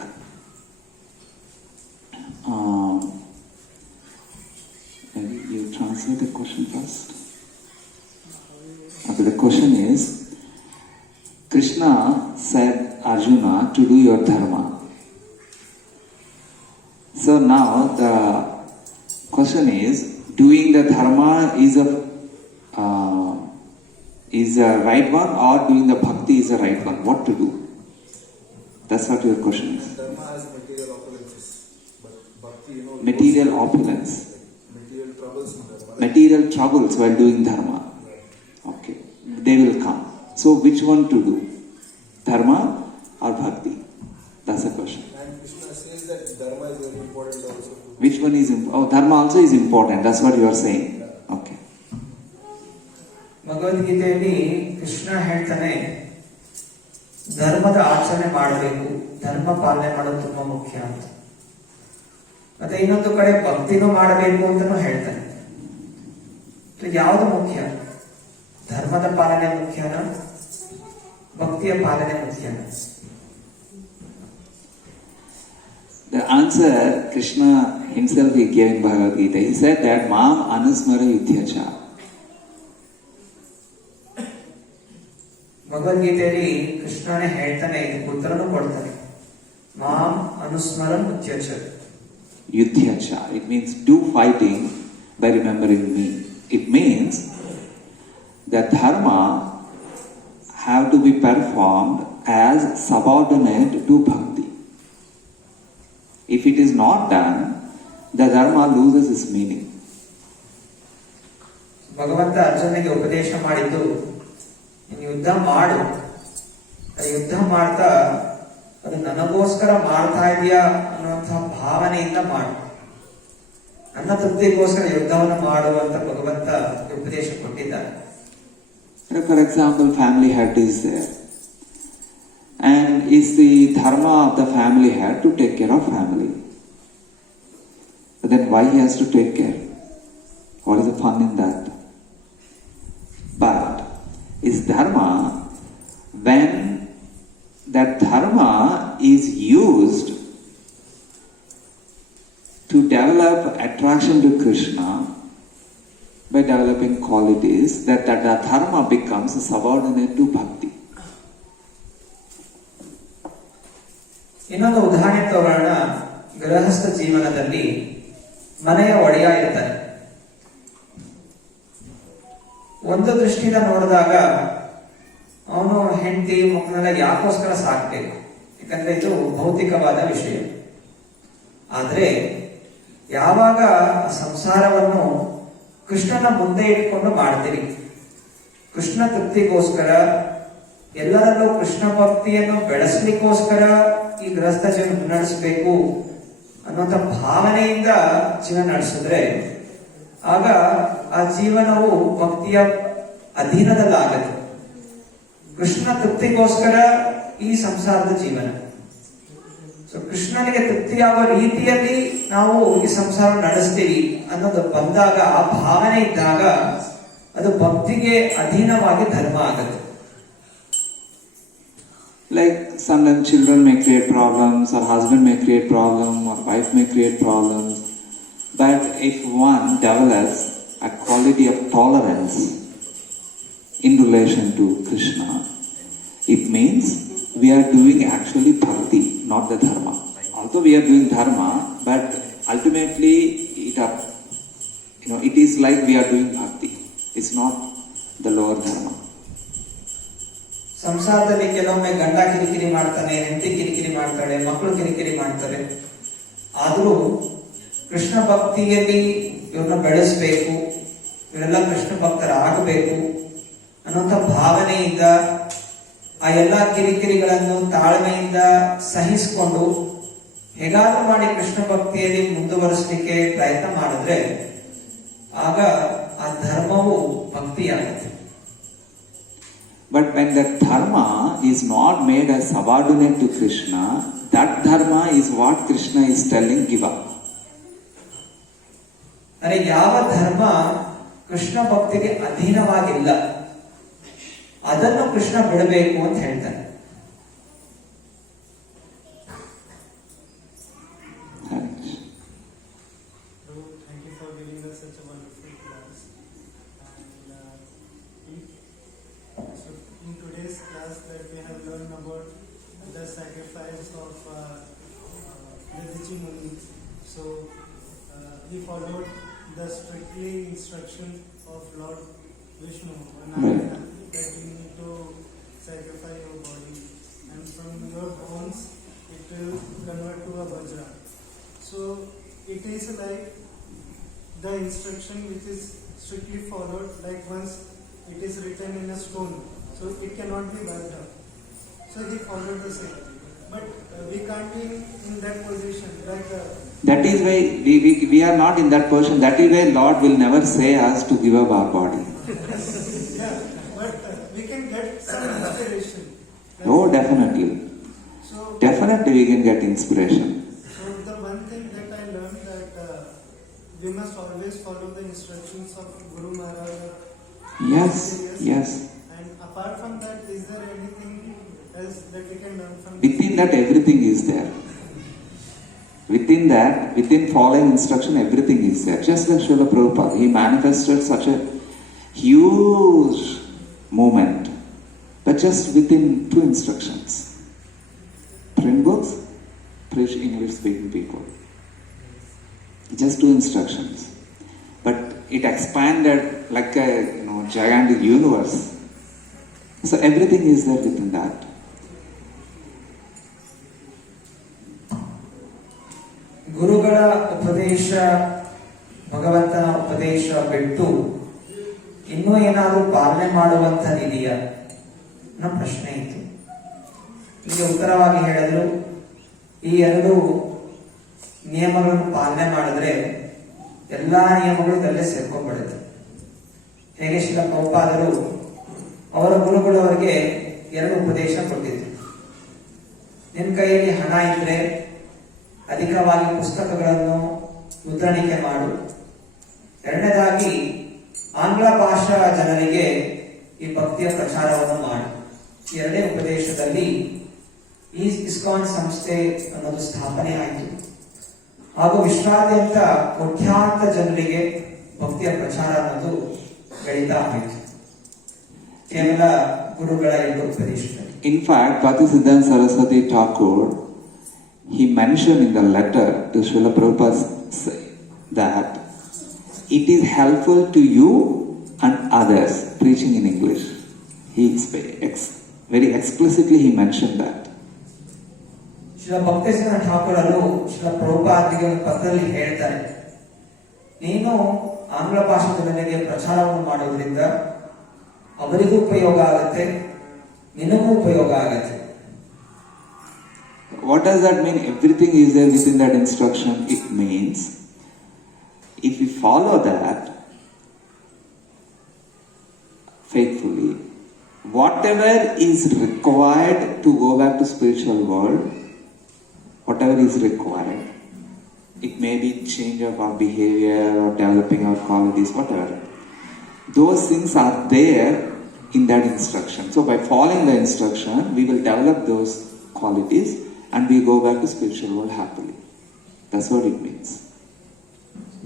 maybe you translate the question first. Okay, the question is, Krishna said Arjuna to do your dharma. So now the question is, doing the dharma is a right one, or doing the bhakti is a right one? What to do? That's what your question is. Dharma has material opulences, but bhakti, Material opulence. material troubles in dharma. Material troubles while doing dharma. Okay, they will come. So which one to do? Dharma or bhakti? That's the question. And Krishna says that dharma is very important also. Which one is important? Oh, dharma also is important. That's what you are saying. Okay. ಭಗವದ್ಗೀತೆಯಲ್ಲಿ ಕೃಷ್ಣ ಹೇಳ್ತಾನೆ ಧರ್ಮದ ಆಚರಣೆ ಮಾಡಬೇಕು, ಧರ್ಮ ಪಾಲನೆ ಮಾಡೋದು ತುಂಬಾ ಮುಖ್ಯ ಅಂತ. ಮತ್ತೆ ಇನ್ನೊಂದು ಕಡೆ ಭಕ್ತಿನೂ ಮಾಡಬೇಕು ಅಂತಾನು ಹೇಳ್ತಾನೆ. ಯಾವುದು ಮುಖ್ಯ? ಧರ್ಮದ ಪಾಲನೆ ಮುಖ್ಯನ, ಭಕ್ತಿಯ ಪಾಲನೆ ಮುಖ್ಯನ? The answer Krishna himself he gave in Bhagavad Gita. He said that Mam Anusmara Yudhyacha. ಭಗವದ್ಗೀತೆಯಲ್ಲಿ ಕೃಷ್ಣನೇ ಹೇಳ್ತಾನೆ, ಇದಕ್ಕೆ ಉತ್ತರನು ಕೊಡ್ತಾನೆ. ಮಾಂ ಅನುಸ್ಮರಂ ಉಚ್ಯಚ. Yudhyacha. It means do fighting by remembering me. It means that dharma have to be performed as subordinate to bhakti. If it is not done, the dharma loses its meaning. ಭಗವಂತ ಅರ್ಜುನಿಗೆ ಉಪದೇಶ ಮಾಡಿದ್ದು, ನೀನು ಯುದ್ಧ ಮಾಡು, ಯುದ್ಧ ಮಾಡ್ತಾ ಅದು ನನಗೋಸ್ಕರ ಮಾಡ್ತಾ ಇದೆಯಾ ಅನ್ನುವಂತಹ ಭಾವನೆಯಿಂದ ಮಾಡು, ನನ್ನ ತೃಪ್ತಿಗೋಸ್ಕರ ಯುದ್ಧವನ್ನು ಮಾಡುವಂತ ಭಗವಂತ ಉಪದೇಶ ಕೊಟ್ಟಿದ್ದಾನೆ. For example, family head is there, and it's the dharma of the family head to take care of family. But then why he has to take care? What is the fun in that? But is dharma, when that dharma is used to develop attraction to Krishna by developing qualities, that dharma becomes subordinate to bhakti. ಇನ್ನೊಂದು ಉದಾಹರಣೆ ತಗೊಳ್ಳೋಣ. ಗೃಹಸ್ಥ ಜೀವನದಲ್ಲಿ ಮನೆಯ ಒಡೆಯ ಇರ್ತಾನೆ. ಒಂದು ದೃಷ್ಟಿಯಿಂದ ನೋಡಿದಾಗ ಅವನು ಹೆಂಡತಿ ಮಕ್ಕಳನ್ನ ಯಾಕೋಸ್ಕರ ಸಾಕ್ಬೇಕು, ಯಾಕಂದ್ರೆ ಇದು ಭೌತಿಕವಾದ ವಿಷಯ. ಆದ್ರೆ ಯಾವಾಗ ಸಂಸಾರವನ್ನು ಕೃಷ್ಣನ ಮುಂದೆ ಇಟ್ಕೊಂಡು ಮಾಡ್ತೀರಿ, ಕೃಷ್ಣ ತೃಪ್ತಿಗೋಸ್ಕರ, ಎಲ್ಲರಲ್ಲೂ ಕೃಷ್ಣ ಭಕ್ತಿಯನ್ನು ಬೆಳೆಸಲಿಕ್ಕೋಸ್ಕರ ಈ ಗೃಹಸ್ಥ ಜೀವನ ನಡೆಸಬೇಕು ಅನ್ನುವಂಥ ಭಾವನೆಯಿಂದ ಜೀವನ ನಡೆಸಿದ್ರೆ ಆಗ ಆ ಜೀವನವು ಭಕ್ತಿಯ ಅಧೀನದಲ್ಲಾಗದು. ಕೃಷ್ಣ ತೃಪ್ತಿಗೋಸ್ಕರ ಈ ಸಂಸಾರದ ಜೀವನ. ಸೊ ಕೃಷ್ಣನಿಗೆ ತೃಪ್ತಿಯಾಗುವ ರೀತಿಯಲ್ಲಿ ನಾವು ಈ ಸಂಸಾರ ನಡೆಸ್ತೀವಿ ಅನ್ನೋದು ಬಂದಾಗ, ಆ ಭಾವನೆ ಇದ್ದಾಗ ಅದು ಭಕ್ತಿಗೆ ಅಧೀನವಾಗಿ ಧರ್ಮ ಆಗುತ್ತೆ. Like sometimes children may create problems, or husband may create problems, or wife may create problems. But if one develops a quality of tolerance in relation to Krishna, it means we are doing actually bhakti, not the dharma. Although we are doing dharma, but ultimately it is like we are doing bhakti. It's not the lower dharma. ಸಂಸಾರದಲ್ಲಿ ಕೆಲವೊಮ್ಮೆ ಗಂಡ ಕಿರಿಕಿರಿ ಮಾಡ್ತಾನೆ, ಹೆಂಡತಿ ಕಿರಿಕಿರಿ ಮಾಡ್ತಾಳೆ, ಮಕ್ಕಳು ಕಿರಿಕಿರಿ ಮಾಡ್ತಾರೆ. ಆದರೂ ಕೃಷ್ಣ ಭಕ್ತಿಯಲ್ಲಿ ಇವ್ರನ್ನ ಬೆಳೆಸಬೇಕು, ಇವರೆಲ್ಲ ಕೃಷ್ಣ ಭಕ್ತರಾಗಬೇಕು ಅನ್ನುವಂಥ ಭಾವನೆಯಿಂದ ಆ ಎಲ್ಲ ಕಿರಿಕಿರಿಗಳನ್ನು ತಾಳ್ಮೆಯಿಂದ ಸಹಿಸಿಕೊಂಡು ಹೇಗಾದ್ರೂ ಮಾಡಿ ಕೃಷ್ಣ ಭಕ್ತಿಯಲ್ಲಿ ಮುಂದುವರಿಸಲಿಕ್ಕೆ ಪ್ರಯತ್ನ ಮಾಡಿದ್ರೆ ಆಗ ಆ ಧರ್ಮವು ಭಕ್ತಿಯಾಗುತ್ತೆ. But when that dharma is not made as subordinate to Krishna, that dharma is what Krishna is telling, give up. ಅಂದರೆ ಯಾವ ಧರ್ಮ ಕೃಷ್ಣ ಭಕ್ತಿಗೆ ಅಧೀನವಾಗಿಲ್ಲ ಅದನ್ನು ಕೃಷ್ಣ ಬಿಡಬೇಕು ಅಂತ ಹೇಳ್ತಾನೆ. Thank you for giving us such a wonderful class. And so in today's class that we have learned about the sacrifice of Dadichi Muni. So he followed the strictly instruction of Lord Vishnu, Narayana, that you need to sacrifice your body, and from your bones it will convert to a vajra. So it is like the instruction which is strictly followed, like once it is written in a stone, so it cannot be wiped out. So he followed the same. But we can't be in that position, like That is why we are not in that position. That is why Lord will never say us to give up our body. yeah, but we can get some inspiration. Oh, definitely. So, Definitely we can get inspiration. so the one thing that I learned that we must always follow the instructions of Guru Maharaj. Yes, yes. And apart from that, is there anything else that we can learn from Within that, everything is there. Within that, within following instruction, everything is there. Just like Srila Prabhupada, he manifested such a huge movement, but just within 2 instructions. Print books, preach English-speaking people. Just 2 instructions, but it expanded like a gigantic universe. So everything is there within that. ಗುರುಗಳ ಉಪದೇಶ, ಭಗವಂತನ ಉಪದೇಶ ಬಿಟ್ಟು ಇನ್ನೂ ಏನಾದರೂ ಪಾಲನೆ ಮಾಡುವಂಥದ್ದಿದೆಯಾ ಅನ್ನೋ ಪ್ರಶ್ನೆ ಇತ್ತು. ಇಲ್ಲಿ ಉತ್ತರವಾಗಿ ಹೇಳಿದ್ರು, ಈ 2 ನಿಯಮಗಳನ್ನು ಪಾಲನೆ ಮಾಡಿದ್ರೆ ಎಲ್ಲಾ ನಿಯಮಗಳು ಇದರಲ್ಲೇ ಸೇರ್ಕೊಂಡ್ಬಿಡುತ್ತೆ. ಹೇಗೆ ಶ್ರೀಲ ಪ್ರಭುಪಾದರು ಅವರ ಗುರುಗಳು ಅವರಿಗೆ 2 ಉಪದೇಶ ಕೊಟ್ಟಿದ್ರು. ನಿನ್ನ ಕೈಯಲ್ಲಿ ಹಣ ಇದ್ರೆ ಅಧಿಕವಾಗಿ ಪುಸ್ತಕಗಳನ್ನು ಮುದ್ರಣಿಕೆ ಮಾಡು. 2ನೇದಾಗಿ ಆಂಗ್ಲ ಭಾಷಾ ಜನರಿಗೆ ಈ ಭಕ್ತಿಯ ಪ್ರಚಾರವನ್ನು ಮಾಡು. 2ನೇ ಉಪದೇಶದಲ್ಲಿ ಈ ಇಸ್ಕಾನ್ ಸಂಸ್ಥೆ ಅನ್ನೋದು ಸ್ಥಾಪನೆ ಆಯಿತು. ಹಾಗೂ ವಿಶ್ವಾದ್ಯಂತ ಕೋಟ್ಯಾಂತರ ಜನರಿಗೆ ಭಕ್ತಿಯ ಪ್ರಚಾರ ಅನ್ನೋದು ಬೆಳೀತಾ ಆಯಿತು ಕೇವಲ ಗುರುಗಳ 2 ಉಪದೇಶದಲ್ಲಿ. In fact, Bhaktisiddhanta Saraswati Thakur, he mentioned in the letter to Srila Prabhupada that it is helpful to you and others preaching in English. He very explicitly he mentioned that. Srila ಭಕ್ತಿಸಿದ್ಧಾಂತ ಠಾಕೂರರು Srila ಪ್ರಭುಪಾದರಿಗೆ ಒಂದು ಪತ್ರದಲ್ಲಿ ಹೇಳ್ತಾರೆ, ನೀನು ಆಂಗ್ಲ ಭಾಷಾ ಜನರಿಗೆ ಪ್ರಚಾರವನ್ನು ಮಾಡೋದ್ರಿಂದ ಅವರಿಗೂ ಉಪಯೋಗ ಆಗತ್ತೆ, ನಿನಗೂ ಉಪಯೋಗ ಆಗತ್ತೆ. What does that mean? Everything is there within that instruction. It means if we follow that faithfully, whatever is required to go back to spiritual world, whatever is required, it may be change of our behavior or developing our qualities, whatever. Those things are there in that instruction. So by following the instruction, we will develop those qualities and we go back to spiritual world happily. That's what it means.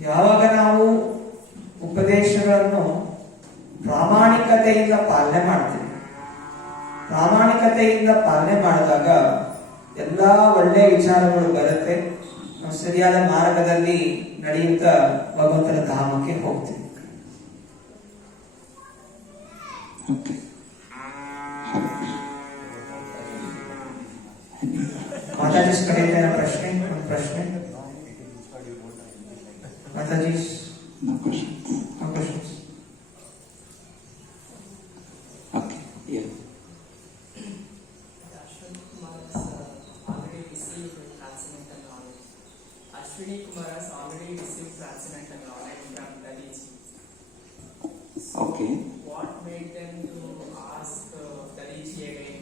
ಯಾವಾಗ ನಾವು ಉಪದೇಶಗಳನ್ನು ಪ್ರಾಮಾಣಿಕತೆಯಿಂದ ಪಾಲನೆ ಮಾಡ್ತೀವಿ, ಪ್ರಾಮಾಣಿಕತೆಯಿಂದ ಪಾಲನೆ ಮಾಡಿದಾಗ ಎಲ್ಲಾ ಒಳ್ಳೆಯ ವಿಚಾರಗಳು ಬರುತ್ತೆ, ನಮ್ಮ ಸರಿಯಾದ ಮಾರ್ಗದಲ್ಲಿ ನಡೆಯುತ್ತಾ ಭಗವಂತನ ಧಾಮಕ್ಕೆ ಹೋಗ್ತೀವಿ. Okay. ಮಾತಾಜಿ ಕಡೆಯಿಂದ ಏನೋ ಪ್ರಶ್ನೆ? ಒಂದು ಪ್ರಶ್ನೆ Mataji? No questions. No questions. Okay. Yeah. Ashwini Kumar has already received transcendental knowledge. Ashwini Kumar has already received transcendental knowledge from Dadiji. Okay. What made them to ask Dadiji again?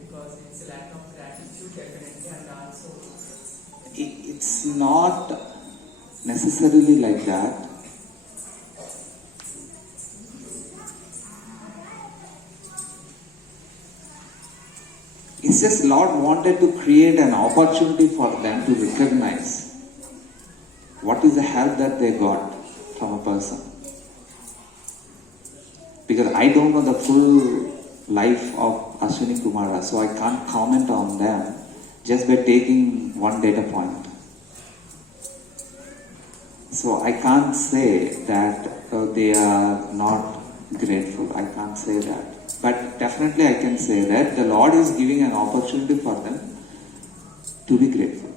Because it's a lack of gratitude definitely, and also It's not necessarily like that. It's just Lord wanted to create an opportunity for them to recognize what is the help that they got from a person. Because I don't know the full life of Ashwini Kumara, so I can't comment on them just by taking one data point. So I can't say that they are not grateful. I can't say that. But definitely I can say that the Lord is giving an opportunity for them to be grateful.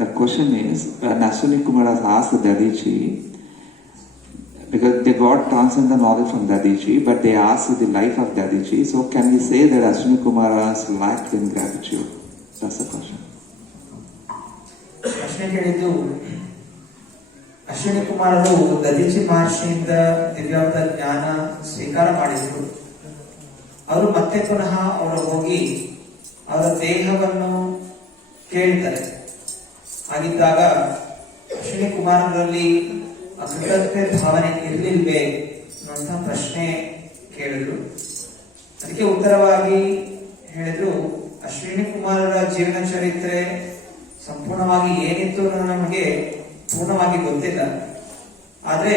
The question is, when Ashwini Kumar has asked Dadiji, because they got transcendental knowledge from Dadiji, but they asked the life of Dadiji, so can we say that Ashwini Kumar has lacked in gratitude? That's the question. ಪ್ರಶ್ನೆ ಕೇಳಿದ್ದು, ಅಶ್ವಿನಿ ಕುಮಾರರು ದದೀಚಿ ಮಹರ್ಷಿಯಿಂದ ದಿವ್ಯಾವತ ಜ್ಞಾನ ಸ್ವೀಕಾರ ಮಾಡಿದ್ರು. ಅವರು ಮತ್ತೆ ಪುನಃ ಅವರು ಹೋಗಿ ಅವರ ದೇಹವನ್ನು ಕೇಳ್ತಾರೆ. ಹಾಗಿದ್ದಾಗ ಅಶ್ವಿನಿ ಕುಮಾರರಲ್ಲಿ ಕೃತಜ್ಞತೆ ಭಾವನೆ ಇರಲಿಲ್ವೇ ಅನ್ನುವಂಥ ಪ್ರಶ್ನೆ ಕೇಳಿದ್ರು. ಅದಕ್ಕೆ ಉತ್ತರವಾಗಿ ಹೇಳಿದ್ರು, ಅಶ್ವಿನಿ ಕುಮಾರರ ಜೀವನ ಚರಿತ್ರೆ ಸಂಪೂರ್ಣವಾಗಿ ಏನಿತ್ತು ಅನ್ನೋದು ನಮಗೆ ಪೂರ್ಣವಾಗಿ ಗೊತ್ತಿಲ್ಲ. ಆದ್ರೆ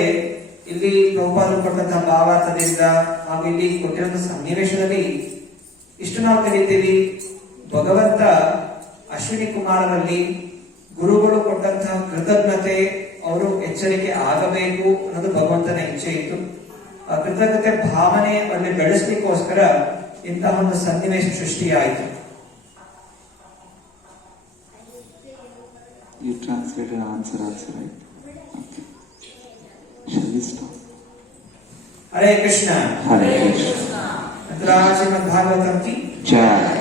ಇಲ್ಲಿ ಪ್ರಭುಪಾದರು ಕೊಟ್ಟಂತಹ ಭಾವಾರ್ಥದಿಂದ ಹಾಗೂ ಇಲ್ಲಿ ಕೊಟ್ಟಿರುವಂತಹ ಸನ್ನಿವೇಶದಲ್ಲಿ ಇಷ್ಟು ನಾವು ಕಲಿತೀವಿ. ಭಗವಂತ ಅಶ್ವಿನಿ ಕುಮಾರರಲ್ಲಿ ಗುರುಗಳು ಕೊಟ್ಟಂತಹ ಕೃತಜ್ಞತೆ, ಅವರು ಎಚ್ಚರಿಕೆ ಆಗಬೇಕು ಅನ್ನೋದು ಭಗವಂತನ ಇಚ್ಛೆ ಇತ್ತು. ಆ ಕೃತಜ್ಞತೆ ಭಾವನೆ ಅಲ್ಲಿ ಬೆಳೆಸಲಿಕ್ಕೋಸ್ಕರ ಇಂತಹ ಒಂದು ಸನ್ನಿವೇಶ ಸೃಷ್ಟಿಯಾಯಿತು. You translated answer also, right? Okay. Shall we stop? Hare Krishna. Hare Krishna. Shrimad Bhagavatam Ki Jai.